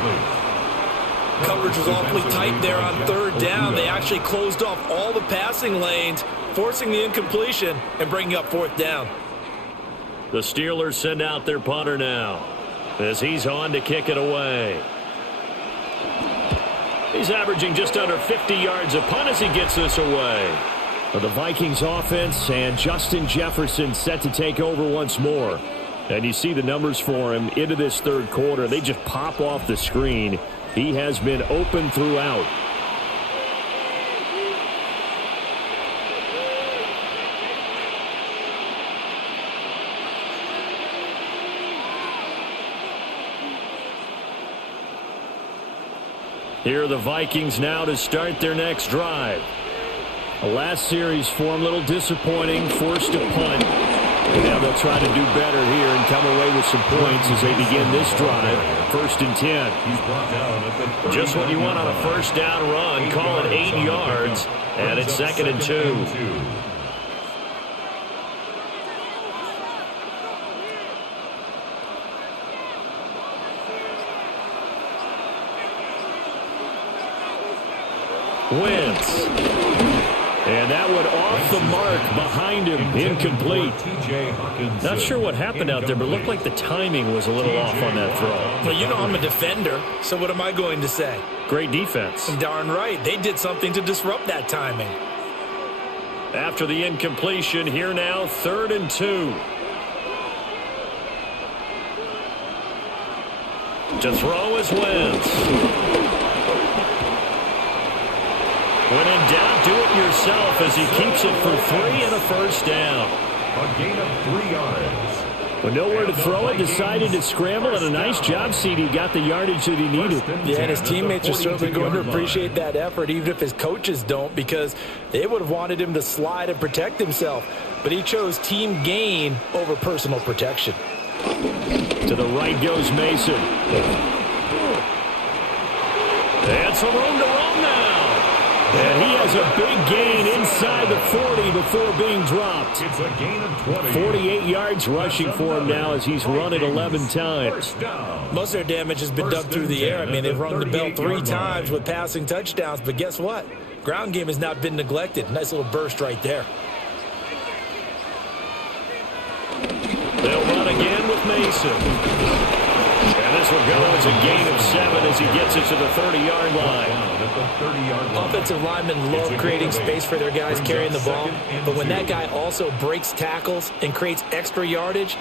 Coverage was awfully tight there on 3rd down. They actually closed off all the passing lanes, forcing the incompletion and bringing up 4th down. The Steelers send out their punter now as he's on to kick it away. He's averaging just under 50 yards a punt as he gets this away. The Vikings offense and Justin Jefferson set to take over once more. And you see the numbers for him into this 3rd quarter. They just pop off the screen. He has been open throughout. Here are the Vikings now to start their next drive. The last series for them, a little disappointing, forced a punt. And now they'll try to do better here and come away with some points as they begin this drive. 1st and 10. Just what you want on a 1st down run. Call it 8 yards, and it's 2nd and 2. Wentz. And that one off the mark behind him, incomplete. Not sure what happened out there, but it looked like the timing was a little off on that throw. Well, you know I'm a defender, so what am I going to say? Great defense. Darn right. They did something to disrupt that timing. After the incompletion, here now, 3rd and 2. To throw is Wentz. When in doubt, do it yourself as he keeps it for 3 and a 1st down. A gain of 3 yards. With nowhere to throw it, decided to scramble, and a nice job, CD. Got the yardage that he needed. Yeah, and his teammates are certainly going to appreciate that effort, even if his coaches don't, because they would have wanted him to slide and protect himself. But he chose team gain over personal protection. To the right goes Mason. And some room to run now. And he has a big gain inside the 40 before being dropped. It's a gain of 20. 48 yards rushing for him now as he's run it 11 times. Most of their damage has been done through the air. I mean, they've rung the bell 3 times with passing touchdowns. But guess what? Ground game has not been neglected. Nice little burst right there. They'll run again with Mason. And this will go as a gain of 7 as he gets it to the 30-yard line. Offensive linemen love creating space for their guys carrying the ball, but when that guy also breaks tackles and creates extra yardage,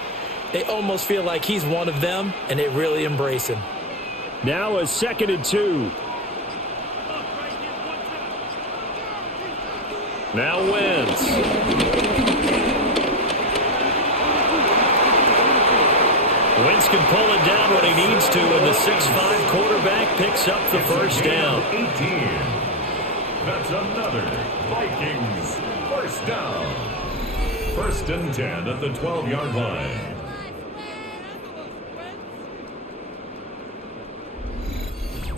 they almost feel like he's one of them, and they really embrace him. Now a 2nd and 2. Now Wentz. Wentz can pull it down when he needs to, and the 6'5" quarterback picks up the first down. 18. That's another Vikings first down. 1st and 10 at the 12-yard line.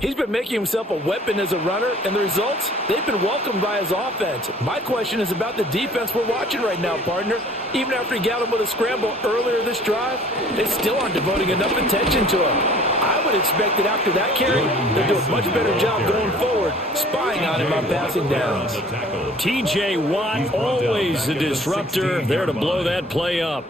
He's been making himself a weapon as a runner, and the results, they've been welcomed by his offense. My question is about the defense we're watching right now, partner. Even after he got him with a scramble earlier this drive, they still aren't devoting enough attention to him. I would expect that after that carry, they'll do a much better job going forward, spying on him on passing downs. T.J. Watt, always a disruptor, there to blow that play up.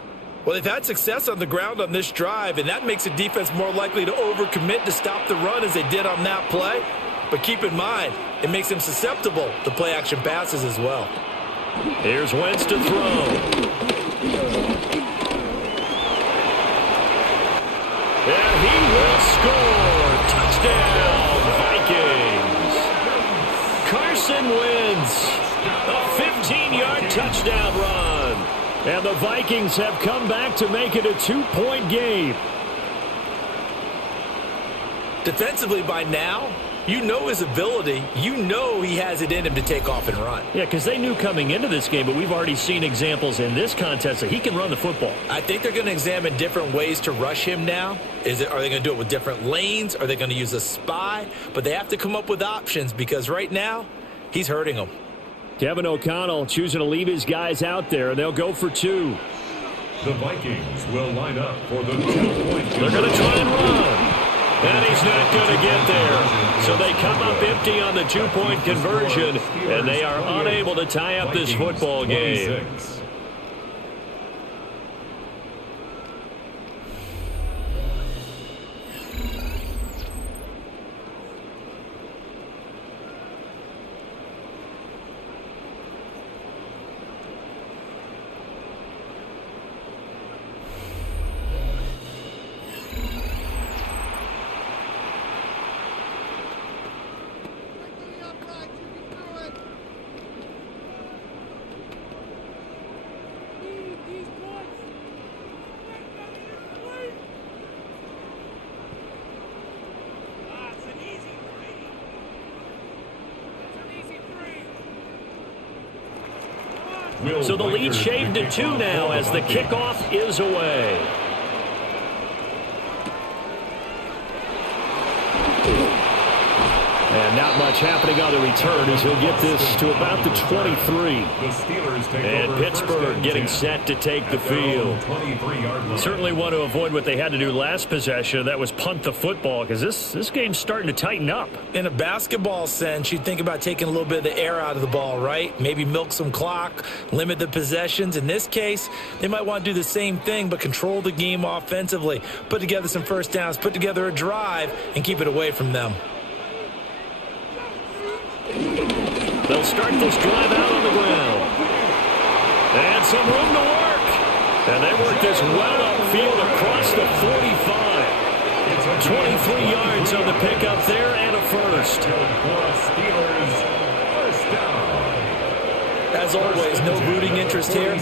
Well, they've had success on the ground on this drive, and that makes the defense more likely to overcommit to stop the run as they did on that play. But keep in mind, it makes them susceptible to play-action passes as well. Here's Wentz to throw. And he will score. Touchdown, Vikings. Carson Wentz, a 15-yard touchdown run. And the Vikings have come back to make it a 2-point game. Defensively by now, you know his ability. You know he has it in him to take off and run. Yeah, because they knew coming into this game, but we've already seen examples in this contest that he can run the football. I think they're going to examine different ways to rush him now. Are they going to do it with different lanes? Are they going to use a spy? But they have to come up with options because right now, he's hurting them. Kevin O'Connell choosing to leave his guys out there. They'll go for 2. The Vikings will line up for the 2-point. They're going to try and run. And he's not going to get there. So they come up empty on the 2-point conversion, and they are unable to tie up this football game. So the lead shaved to 2 now as the kickoff is away. And not much happening on the return as he'll get this to about the 23. And Pittsburgh getting set to take the field. Certainly want to avoid what they had to do last possession. That was punt the football because this game's starting to tighten up. In a basketball sense, you think about taking a little bit of the air out of the ball, right? Maybe milk some clock, limit the possessions. In this case, they might want to do the same thing but control the game offensively. Put together some first downs, put together a drive, and keep it away from them. They'll start this drive out on the ground. And some room to work. And they work this well upfield across the 45. 23 yards on the pickup there and a first. As always, no rooting interest here.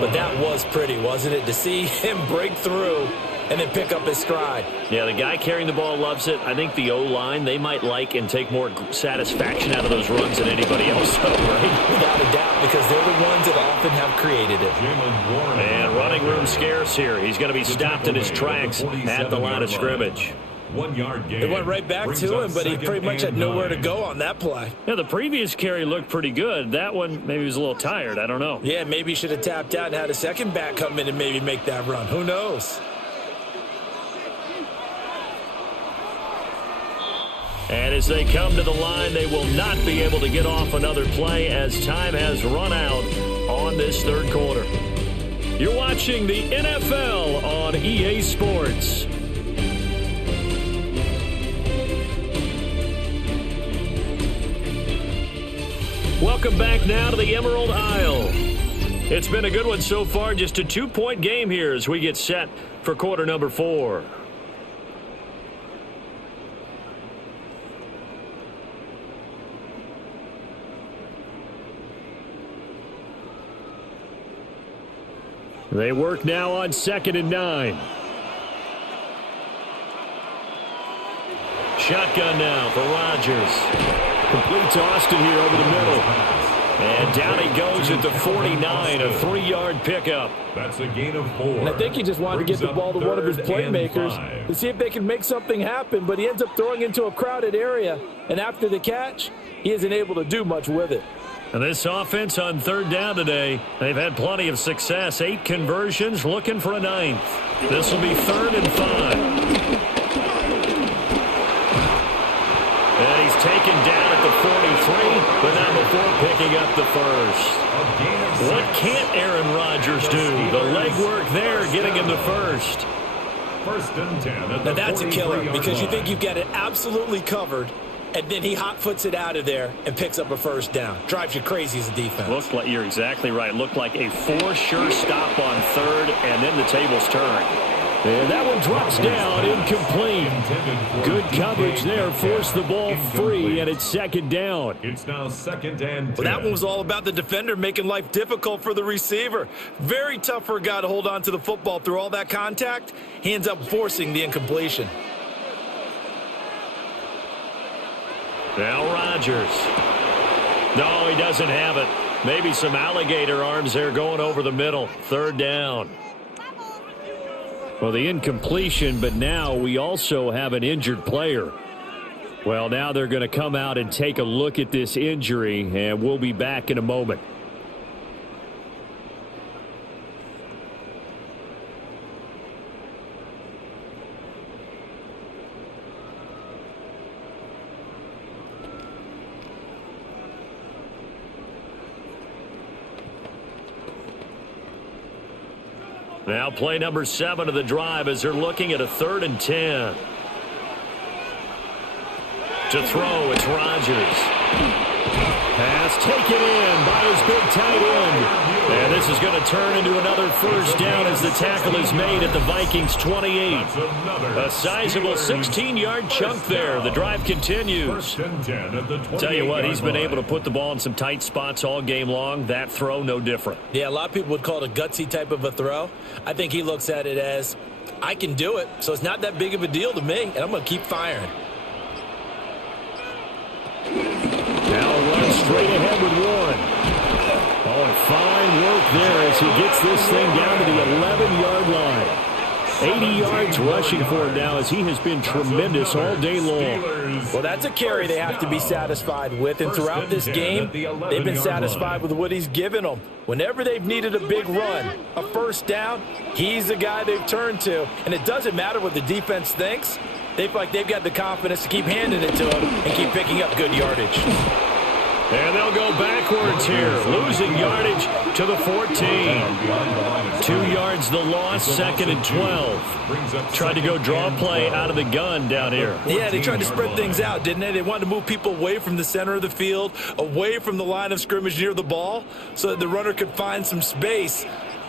But that was pretty, wasn't it? To see him break through and then pick up his stride. Yeah, the guy carrying the ball loves it. I think the O-line, they might like and take more satisfaction out of those runs than anybody else, though, right? Without a doubt, because they're the ones that often have created it. And running room scarce here. He's going to be stopped in his tracks at the line of scrimmage. 1 yard gain. It went right back to him, but he pretty much had nowhere to go on that play. Yeah, the previous carry looked pretty good. That one, maybe he was a little tired. I don't know. Yeah, maybe he should have tapped out and had a second back come in and maybe make that run. Who knows? And as they come to the line, they will not be able to get off another play as time has run out on this third quarter. You're watching the NFL on EA Sports. Welcome back now to the Emerald Isle. It's been a good one so far, just a 2-point game here as we get set for quarter number 4. They work now on 2nd and 9. Shotgun now for Rodgers. Complete to Austin here over the middle. And down he goes at the 49, a 3-yard pickup. That's a gain of 4. And I think he just wanted to get the ball to one of his playmakers to see if they can make something happen, but he ends up throwing into a crowded area. And after the catch, he isn't able to do much with it. And this offense on 3rd down today, they've had plenty of success. 8 conversions, looking for a 9th. This will be 3rd and 5. And he's taken down at the 43, but not before picking up the first. What can't Aaron Rodgers do? The legwork there, getting him the first. 1st and 10. Now that's a killer because you think you've got it absolutely covered, and then he hot-foots it out of there and picks up a 1st down. Drives you crazy as a defense. Looked like, you're exactly right. Looked like a for-sure stop on 3rd, and then the tables turn. And that one drops down, incomplete. Good coverage there, forced the ball free, and it's 2nd down. It's now 2nd and 10. Well, that one was all about the defender making life difficult for the receiver. Very tough for a guy to hold on to the football through all that contact. He ends up forcing the incompletion. Now Rodgers. No, he doesn't have it. Maybe some alligator arms there going over the middle. 3rd down. Well, the incompletion, but now we also have an injured player. Well, now they're going to come out and take a look at this injury, and we'll be back in a moment. Now play number 7 of the drive as they're looking at a 3rd and 10. To throw, it's Rodgers. Pass taken in by his big tight end. And this is going to turn into another 1st down as the tackle is made at the Vikings 28. A sizable 16-yard chunk there. The drive continues. Tell you what, he's been able to put the ball in some tight spots all game long. That throw, no different. Yeah, a lot of people would call it a gutsy type of a throw. I think he looks at it as, I can do it, so it's not that big of a deal to me, and I'm going to keep firing. Now run straight ahead with one. Oh, and fine work there as he gets this thing down to the 11-yard line. 80 yards rushing for him now as he has been tremendous all day long. Well, that's a carry they have to be satisfied with, and throughout this game, they've been satisfied with what he's given them. Whenever they've needed a big run, a 1st down, he's the guy they've turned to. And it doesn't matter what the defense thinks. They feel like they've got the confidence to keep handing it to him and keep picking up good yardage. And they'll go backwards here, losing yardage to the 14. 2 yards the loss, 2nd and 12. Tried to go draw play out of the gun down here. Yeah, they tried to spread things out, didn't they? They wanted to move people away from the center of the field, away from the line of scrimmage near the ball, so that the runner could find some space.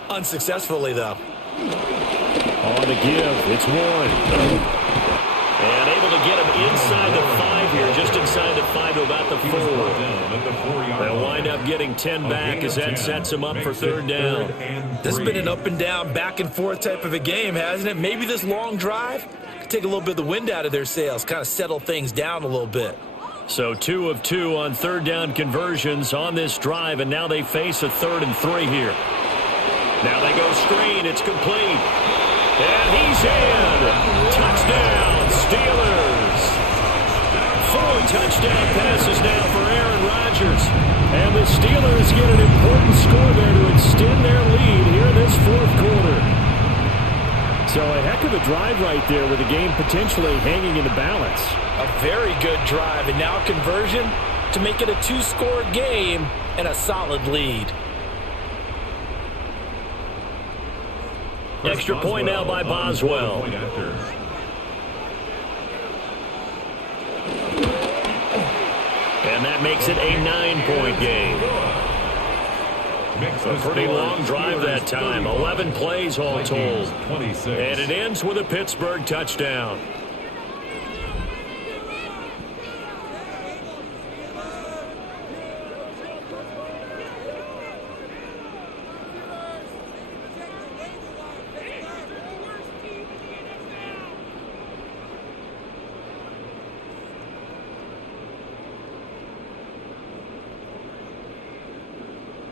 Unsuccessfully, though. On the give, it's Warren. And able to get him inside the 5 here, just inside the 5 to about the 4. They'll wind up getting 10 back as that sets him up for 3rd down. This has been an up and down, back and forth type of a game, hasn't it? Maybe this long drive could take a little bit of the wind out of their sails, kind of settle things down a little bit. So 2 of 2 on 3rd down conversions on this drive, and now they face a 3rd and 3 here. Now they go screen, it's complete. And he's in. Touchdown, Steelers. 4 touchdown passes now for Aaron Rodgers. And the Steelers get an important score there to extend their lead here in this 4th quarter. So a heck of a drive right there with the game potentially hanging in the balance. A very good drive, and now conversion to make it a 2-score game and a solid lead. Extra point now by Boswell. And that makes it a 9-point game. A pretty long drive that time. 11 plays all told. And it ends with a Pittsburgh touchdown.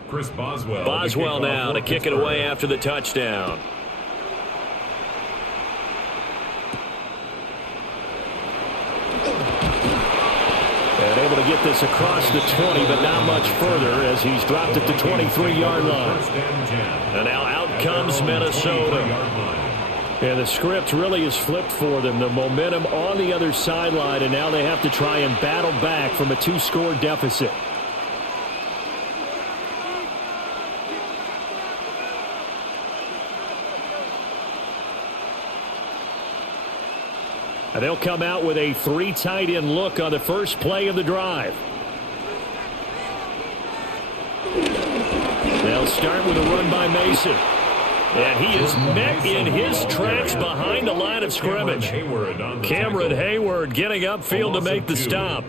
Chris Boswell. Boswell now to kick it away after the touchdown. And able to get this across the 20, but not much further as he's dropped it to 23-yard line. And now out comes Minnesota. And the script really is flipped for them. The momentum on the other sideline, and now they have to try and battle back from a 2-score deficit. And they'll come out with a 3 tight end look on the first play of the drive. They'll start with a run by Mason. And he is met in his tracks behind the line of scrimmage. Cameron Hayward getting upfield to make the stop.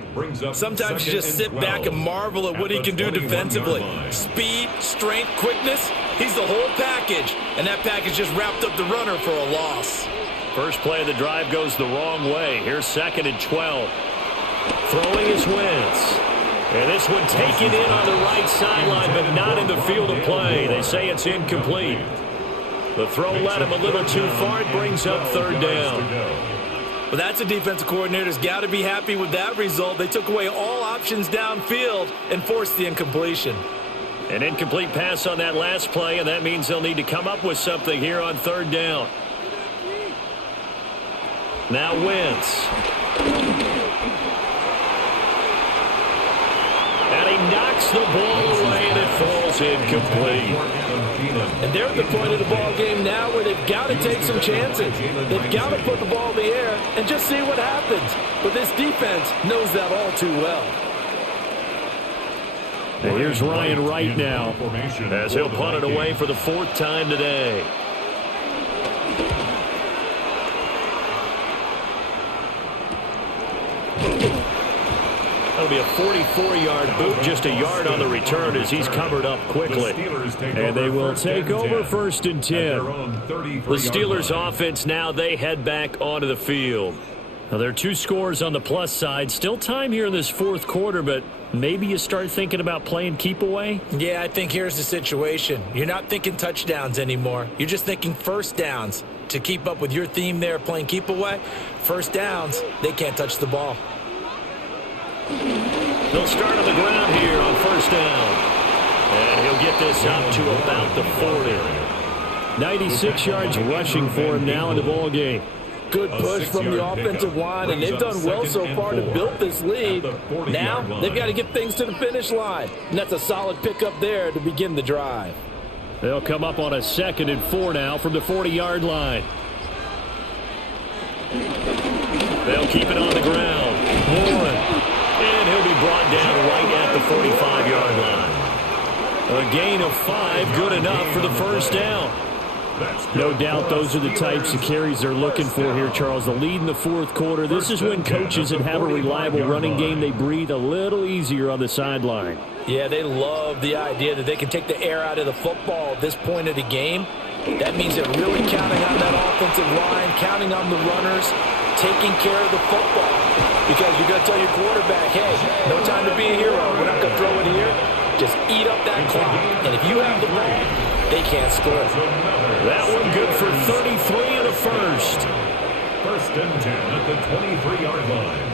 Sometimes you just sit back and marvel at what he can do defensively. Speed, strength, quickness, he's the whole package. And that package just wrapped up the runner for a loss. First play of the drive goes the wrong way. Here's 2nd and 12. Throwing his Wentz. And this one taken in on the right sideline, but not in the field of play. They say it's incomplete. The throw led him a little too far. It brings up 3rd down. Well, that's a defensive coordinator's got to be happy with that result. They took away all options downfield and forced the incompletion. An incomplete pass on that last play, and that means they'll need to come up with something here on 3rd down. Now Wentz. And he knocks the ball away, and it falls incomplete. And they're at the point of the ball game now where they've got to take some chances. They've got to put the ball in the air and just see what happens. But this defense knows that all too well. And here's Ryan Wright now as he'll punt it away for the 4th time today. That'll be a 44-yard boot, just a yard on the return as he's covered up quickly. And they will take over 1st and 10. The Steelers' offense now, they head back onto the field. Now, there are 2 scores on the plus side. Still time here in this 4th quarter, but maybe you start thinking about playing keep away? Yeah, I think here's the situation. You're not thinking touchdowns anymore. You're just thinking first downs. To keep up with your theme there, playing keep away, first downs, they can't touch the ball. They'll start on the ground here on 1st down. And he'll get this up to about the 40. 96 yards rushing for him now in the ball game. Good push from the offensive line, and they've done well so far to build this lead. Now they've got to get things to the finish line, and that's a solid pickup there to begin the drive. They'll come up on a 2nd and 4 now from the 40-yard line. They'll keep it on the ground. Warren. And he'll be brought down right at the 45-yard line. A gain of 5, good enough for the 1st down. No doubt those are the types of carries they're looking for here, Charles. The lead in the 4th quarter. This is when coaches that have a reliable running game, they breathe a little easier on the sideline. Yeah, they love the idea that they can take the air out of the football at this point of the game. That means they're really counting on that offensive line, counting on the runners, taking care of the football. Because you're going to tell your quarterback, hey, no time to be a hero. We're not going to throw it here. Just eat up that clock. And if you have the ball, they can't score. That one good for 33 in the 1st. 1st and 10 at the 23-yard line.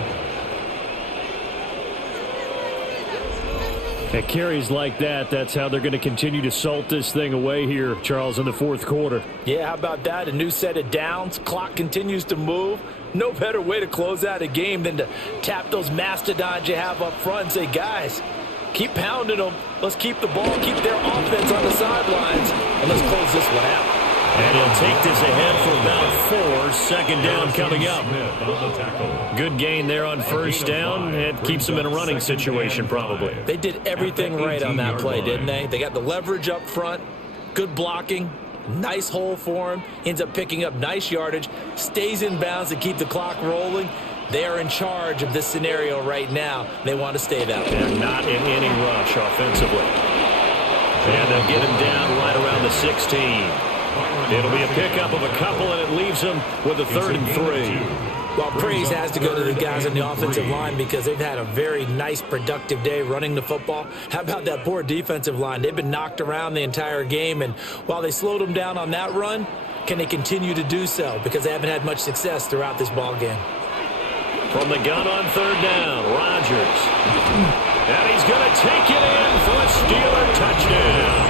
At carries like that, that's how they're going to continue to salt this thing away here, Charles, in the 4th quarter. Yeah, how about that? A new set of downs. Clock continues to move. No better way to close out a game than to tap those mastodons you have up front and say, guys, keep pounding them. Let's keep the ball, keep their offense on the sidelines, and let's close this one out. And he'll take this ahead for about 4. 2nd down coming up. Good gain there on 1st down. It keeps them in a running situation probably. They did everything right on that play, didn't they? They got the leverage up front, good blocking, nice hole for him, ends up picking up nice yardage, stays in bounds to keep the clock rolling. They are in charge of this scenario right now. They want to stay that way. They're not in any rush offensively. And they'll get him down right around the 16. It'll be a pickup of a couple, and it leaves them with a 3rd and 3. Well, praise has to go to the guys on the offensive line because they've had a very nice, productive day running the football. How about that poor defensive line? They've been knocked around the entire game, and while they slowed them down on that run, can they continue to do so? Because they haven't had much success throughout this ball game. From the gun on third down, Rodgers. And he's going to take it in for a Steeler touchdown.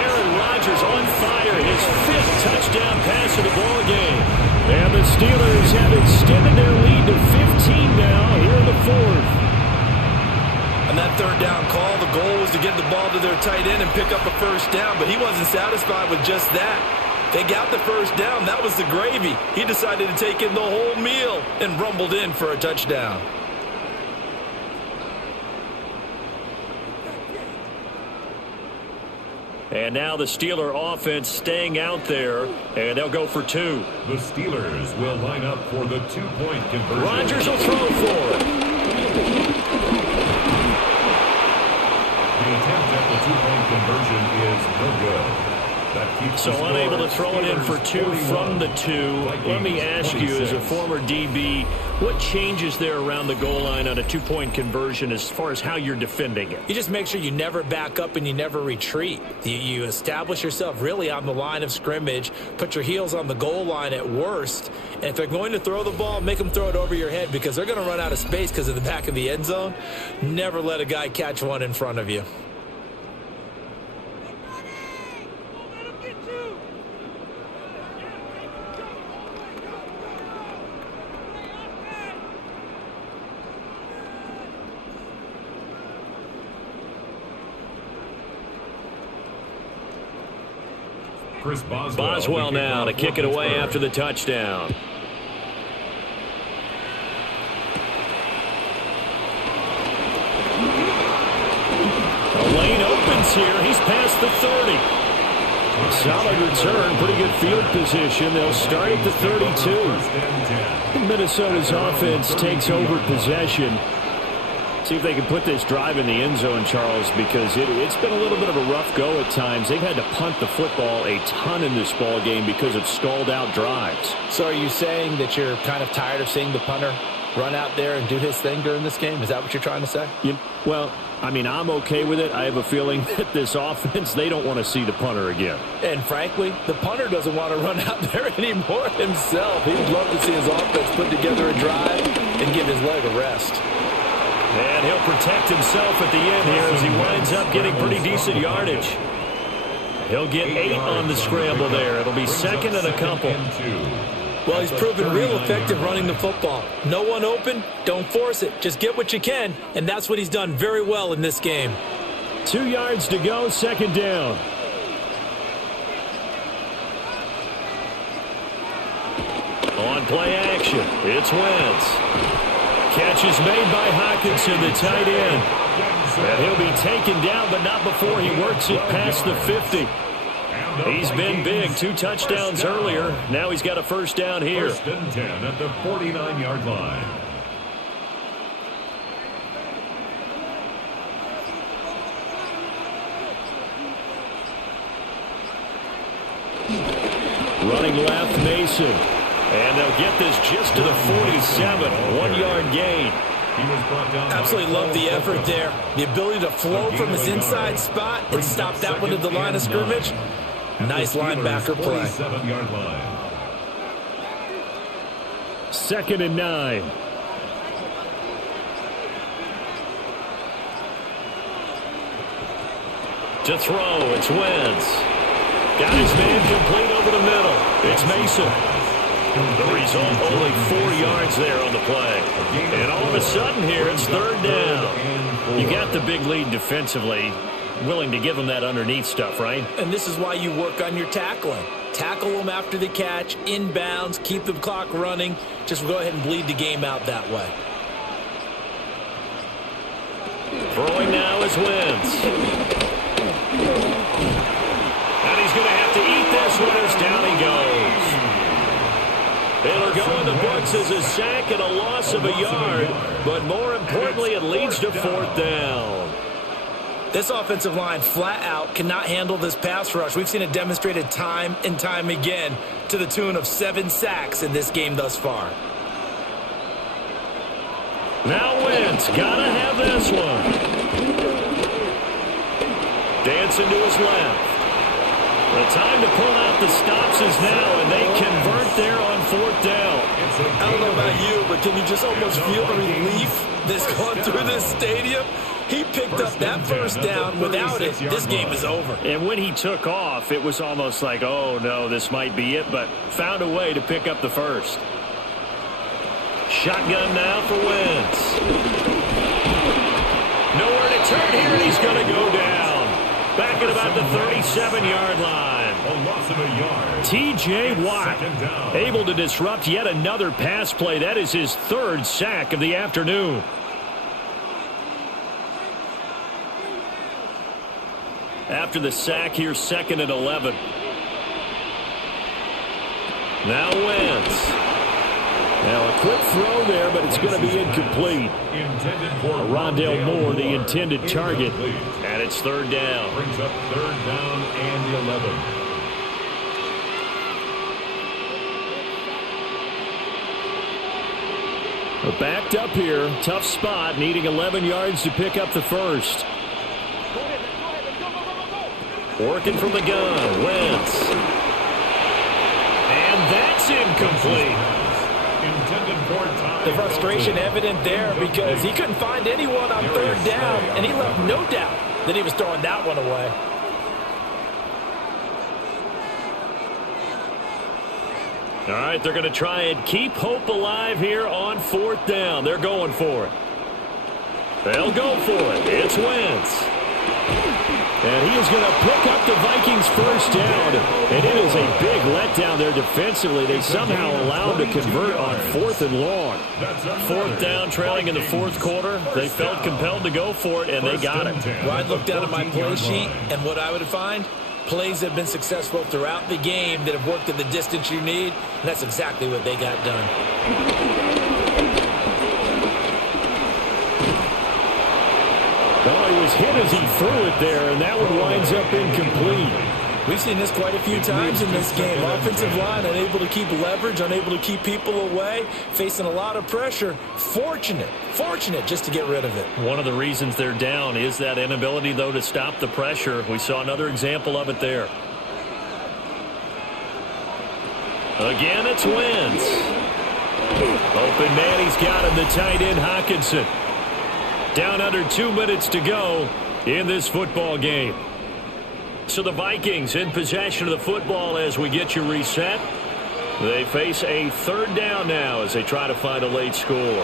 Aaron Rodgers on fire, his 5th touchdown pass of the ball game. And the Steelers have extended their lead to 15 now here in the 4th. On that third down call, the goal was to get the ball to their tight end and pick up a first down, but he wasn't satisfied with just that. They got the first down. That was the gravy. He decided to take in the whole meal and rumbled in for a touchdown. And now the Steeler offense staying out there, and they'll go for 2. The Steelers will line up for the 2-point conversion. Rodgers will throw for it. The attempt at the 2-point conversion is no good. That keeps So unable to throw it in for 2 from the 2. Let me ask you, as a former DB, what changes there around the goal line on a 2-point conversion as far as how you're defending it? You just make sure you never back up and you never retreat. You establish yourself really on the line of scrimmage, put your heels on the goal line at worst, and if they're going to throw the ball, make them throw it over your head because they're going to run out of space because of the back of the end zone. Never let a guy catch one in front of you. Chris Boswell now to kick it away after the touchdown. The lane opens here. He's past the 30. Solid return. Pretty good field position. They'll start at the 32. Minnesota's offense takes over possession. See if they can put this drive in the end zone, Charles, because it's been a little bit of a rough go at times. They've had to punt the football a ton in this ball game because of stalled-out drives. So are you saying that you're kind of tired of seeing the punter run out there and do his thing during this game? Is that what you're trying to say? Well, I mean, I'm okay with it. I have a feeling that this offense, they don't want to see the punter again. And frankly, the punter doesn't want to run out there anymore himself. He'd love to see his offense put together a drive and give his leg a rest. And he'll protect himself at the end here as he winds up getting pretty decent yardage. He'll get 8 on the scramble there. It'll be second and a couple. Well, he's proven real effective running the football. No one open, don't force it. Just get what you can, and that's what he's done very well in this game. 2 yards to go, second down. On play action, it's Wentz. Catch is made by Hockenson, the tight end. And he'll be taken down, but not before he works it past the 50. He's been big. 2 touchdowns earlier. Now he's got a first down here. First and 10 at the 49-yard line. Running left, Mason. And they'll get this just to the 47. 1-yard gain. Absolutely love the effort there. The ability to flow from his inside spot and stop that one at the line of scrimmage. Nice linebacker play. 47-yard line. Second and 9. To throw, it's Wentz. Got his man complete over the middle. It's Mason. The result, only 4 yards there on the play. And all of a sudden here, it's third down. You got the big lead defensively, willing to give them that underneath stuff, right? And this is why you work on your tackling. Tackle them after the catch, inbounds, keep the clock running. Just go ahead and bleed the game out that way. Throwing now is Wentz. And he's going to have to eat this one as down he goes. It'll go in the books as a sack and a loss of a yard, but more importantly, it leads to fourth down. This offensive line flat out cannot handle this pass rush. We've seen it demonstrated time and time again to the tune of 7 sacks in this game thus far. Now Wentz, gotta have this one. Dancing to his left. The time to pull out the stops is now, and they convert there on 4th down. I don't know about you, but can you just almost feel the relief that's gone through this stadium? He picked up that first down. Without it, this game is over. And when he took off, it was almost like, oh, no, this might be it, but found a way to pick up the first. Shotgun now for Wentz. Nowhere to turn here, and he's going to go down. Back at about the 37-yard line. A loss of a yard. T.J. Watt able to disrupt yet another pass play. That is his 3rd sack of the afternoon. After the sack here, 2nd and 11. Now Wentz. Now a quick throw there, but it's going to be incomplete. Rondale Moore, the intended target, and it's 3rd down. Brings up 3rd down and 11. We're backed up here, tough spot, needing 11 yards to pick up the first. Working from the gun, Wentz. And that's incomplete. The frustration evident there because he couldn't find anyone on 3rd down, and he left no doubt that he was throwing that one away. All right, they're going to try and keep hope alive here on 4th down. They're going for it. They'll go for it. It's Wentz. And he is going to pick up the Vikings' first down. And it is a big letdown there defensively. They somehow allow him to convert on 4th and long. 4th down, trailing in the 4th quarter. They felt compelled to go for it, and they got it. Well, I'd look down at my play sheet, and what I would find, plays that have been successful throughout the game that have worked at the distance you need, and that's exactly what they got done. Well, he was hit as he threw it there, and that one winds up incomplete. We've seen this quite a few times in this game. Offensive line unable to keep leverage, unable to keep people away, facing a lot of pressure. Fortunate just to get rid of it. One of the reasons they're down is that inability, though, to stop the pressure. We saw another example of it there. Again, it's Wentz. Open man, he's got him, the tight end, Hockenson. Down under 2 minutes to go in this football game. So the Vikings in possession of the football as we get you reset. They face a 3rd down now as they try to find a late score. And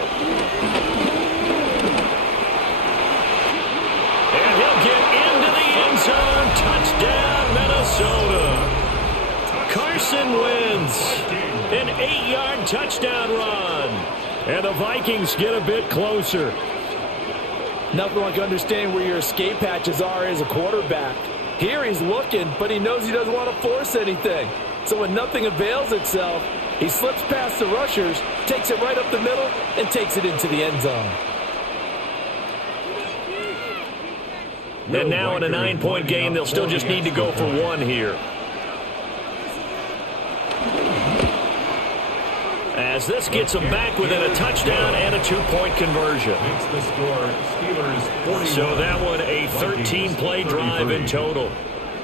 he'll get into the end zone. Touchdown, Minnesota. Carson Wentz. An 8-yard touchdown run. And the Vikings get a bit closer. Nothing like understanding where your escape hatches are as a quarterback. Here he's looking, but he knows he doesn't want to force anything. So when nothing avails itself, he slips past the rushers, takes it right up the middle, and takes it into the end zone. And now in a 9-point game, they'll still just need to go for 1 here. As this gets them back within a touchdown and a 2-point conversion. So that one a 13-play drive in total.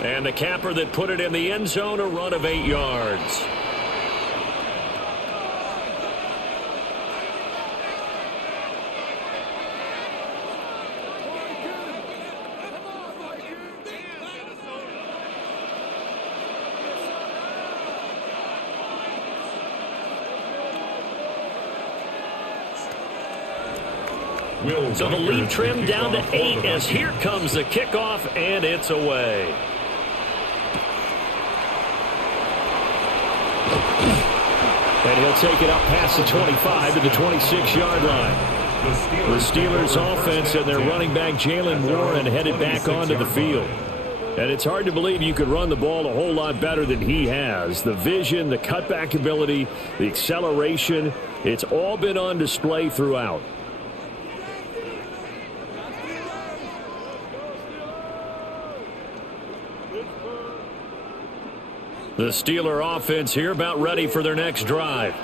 And the capper that put it in the end zone, a run of 8 yards. So the lead trimmed down to 8 as here comes the kickoff, and it's away. And he'll take it up past the 25 to the 26-yard line. The Steelers offense and their running back Jalen Warren headed back onto the field. And it's hard to believe you could run the ball a whole lot better than he has. The vision, the cutback ability, the acceleration, it's all been on display throughout. The Steeler offense here about ready for their next drive.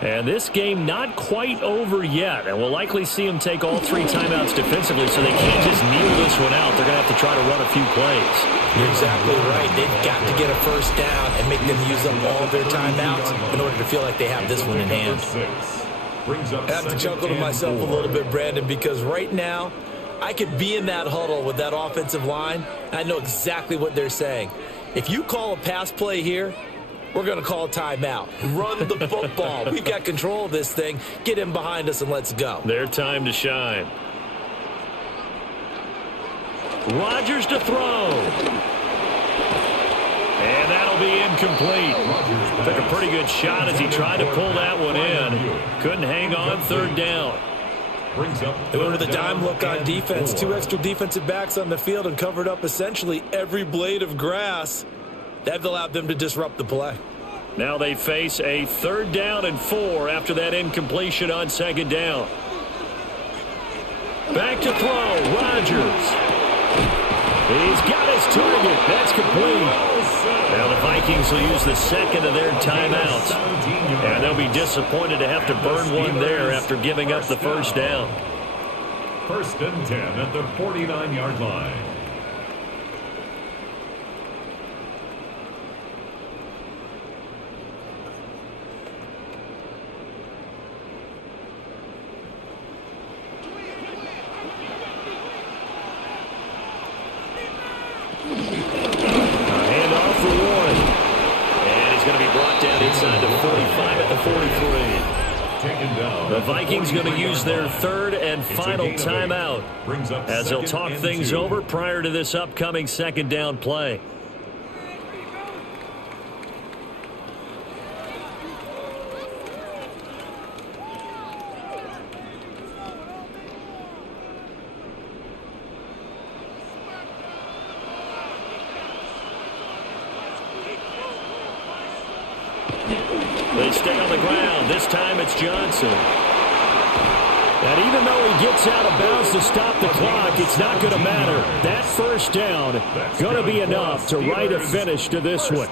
And this game not quite over yet, and we'll likely see them take all 3 timeouts defensively, so they can't just kneel this one out. They're going to have to try to run a few plays. You're exactly right. They've got to get a first down and make them use up all their timeouts in order to feel like they have this one in hand. I have to chuckle to myself a little bit, Brandon, because right now I could be in that huddle with that offensive line. I know exactly what they're saying. If you call a pass play here, we're going to call a timeout. Run the football. We've got control of this thing. Get him behind us and let's go. Their time to shine. Rodgers to throw. And that'll be incomplete. Took a pretty good shot as he tried to pull that one in. Couldn't hang on, 3rd down. They went with a dime look on defense. 2 extra defensive backs on the field and covered up essentially every blade of grass. That allowed them to disrupt the play. Now they face a 3rd down and 4 after that incompletion on 2nd down. Back to throw. Rodgers. He's got his target. That's complete. Now the Vikings will use the 2nd of their timeouts. And they'll be disappointed to have to burn one there after giving up the 1st down. 1st and 10 at the 49-yard line. The Vikings going to use their 3rd and final timeout as they'll talk things over prior to this upcoming 2nd down play. They stay on the ground. This time it's Johnson. And even though he gets out of bounds to stop the clock, it's not going to matter. That 1st down going to be enough to write a finish to this one.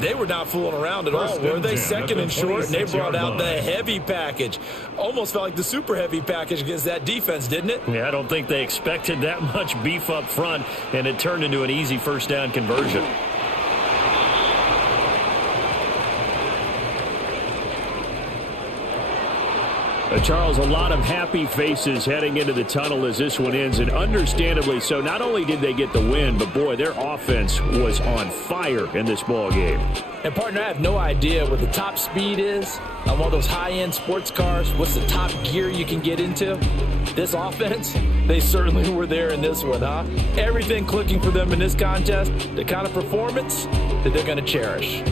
They were not fooling around at all, were they? 2nd and short, and they brought out the heavy package. Almost felt like the super heavy package against that defense, didn't it? Yeah, I don't think they expected that much beef up front, and it turned into an easy 1st down conversion. Charles, a lot of happy faces heading into the tunnel as this one ends, and understandably so. Not only did they get the win, but boy, their offense was on fire in this ball game. And partner, I have no idea what the top speed is on one of those high-end sports cars. What's the top gear you can get into? This offense, they certainly were there in this one, huh? Everything clicking for them in this contest, the kind of performance that they're going to cherish.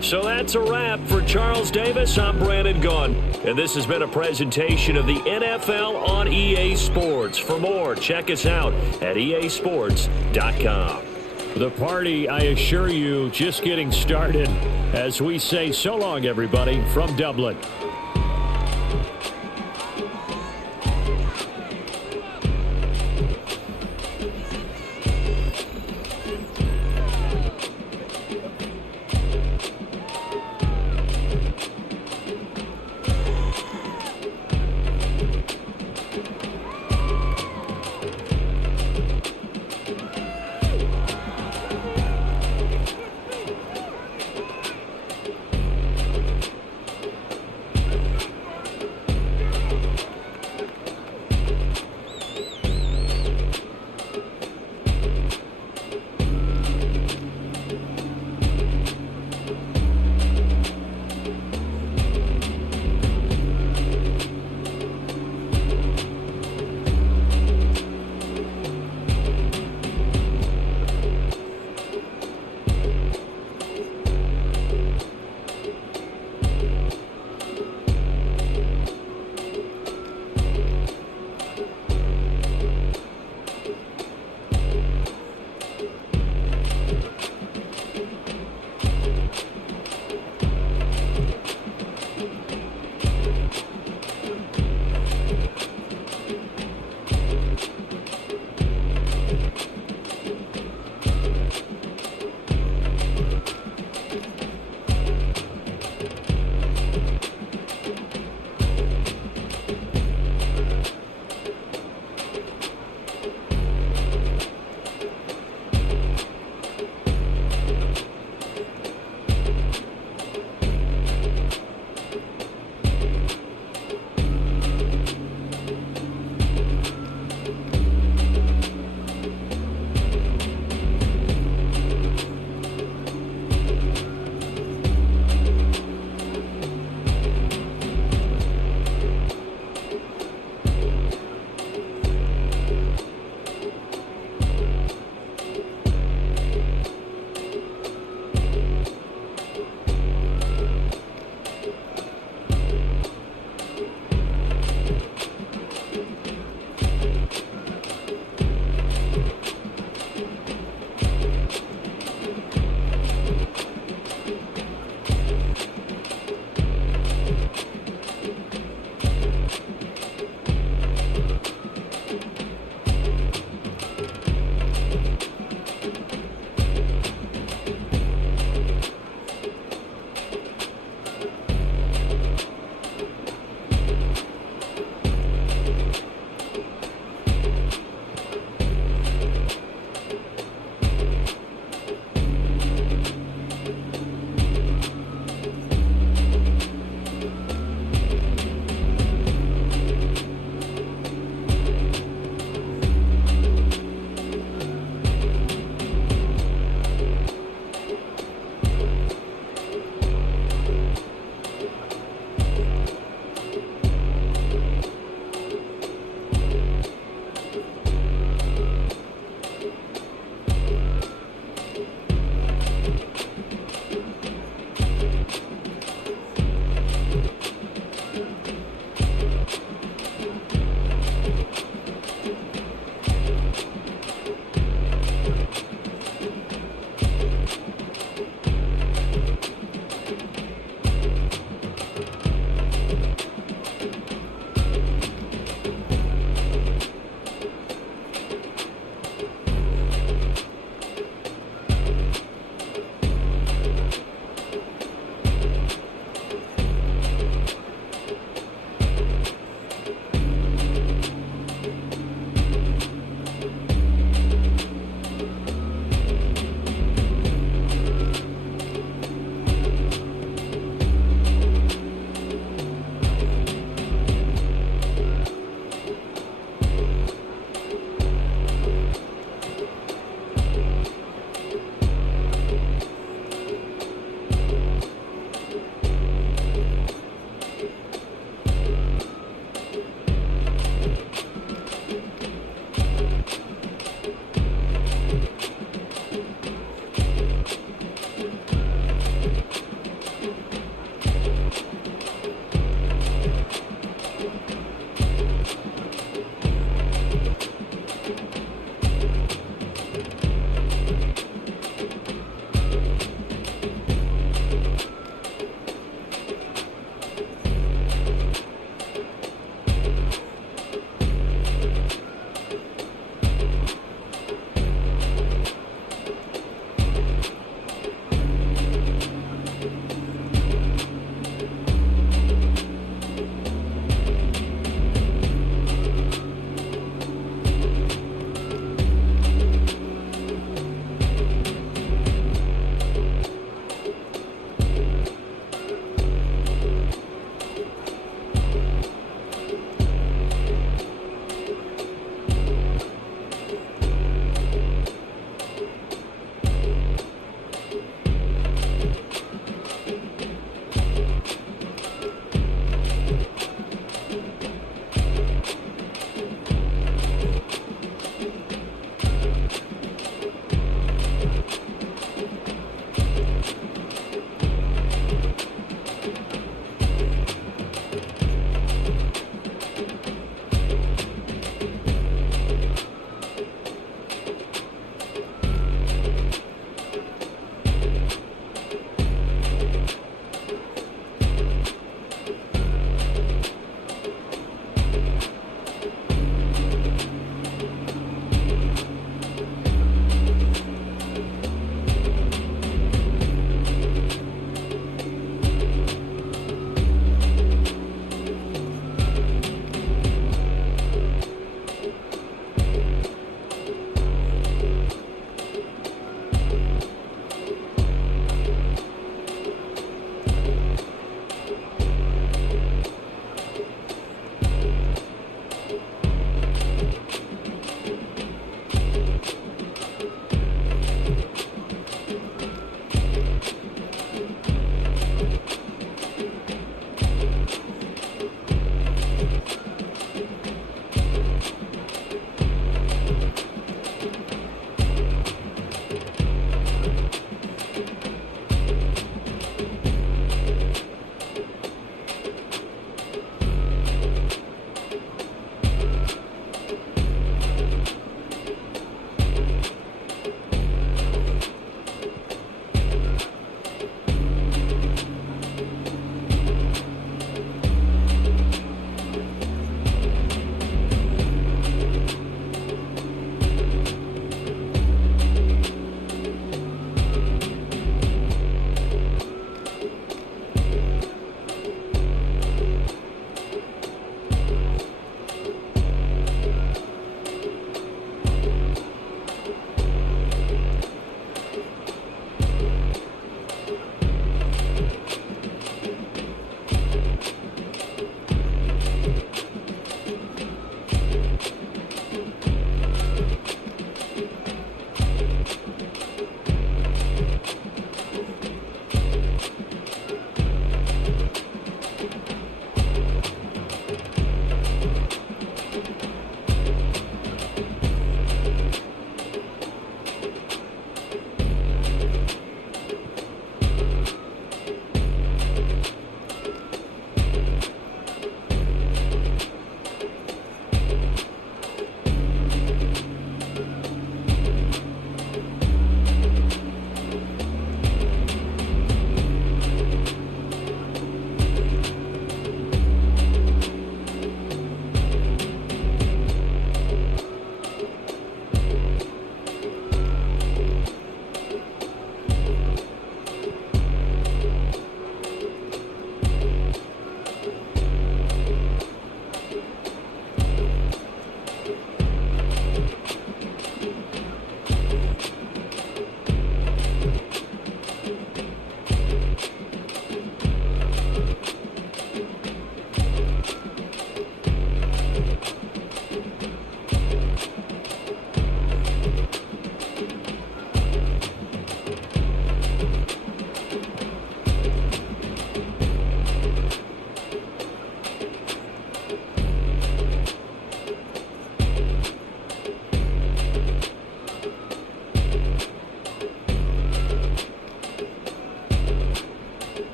So that's a wrap for Charles Davis. I'm Brandon Gaughan, and this has been a presentation of the NFL on EA Sports. For more, check us out at easports.com. The party, I assure you, just getting started as we say so long, everybody, from Dublin.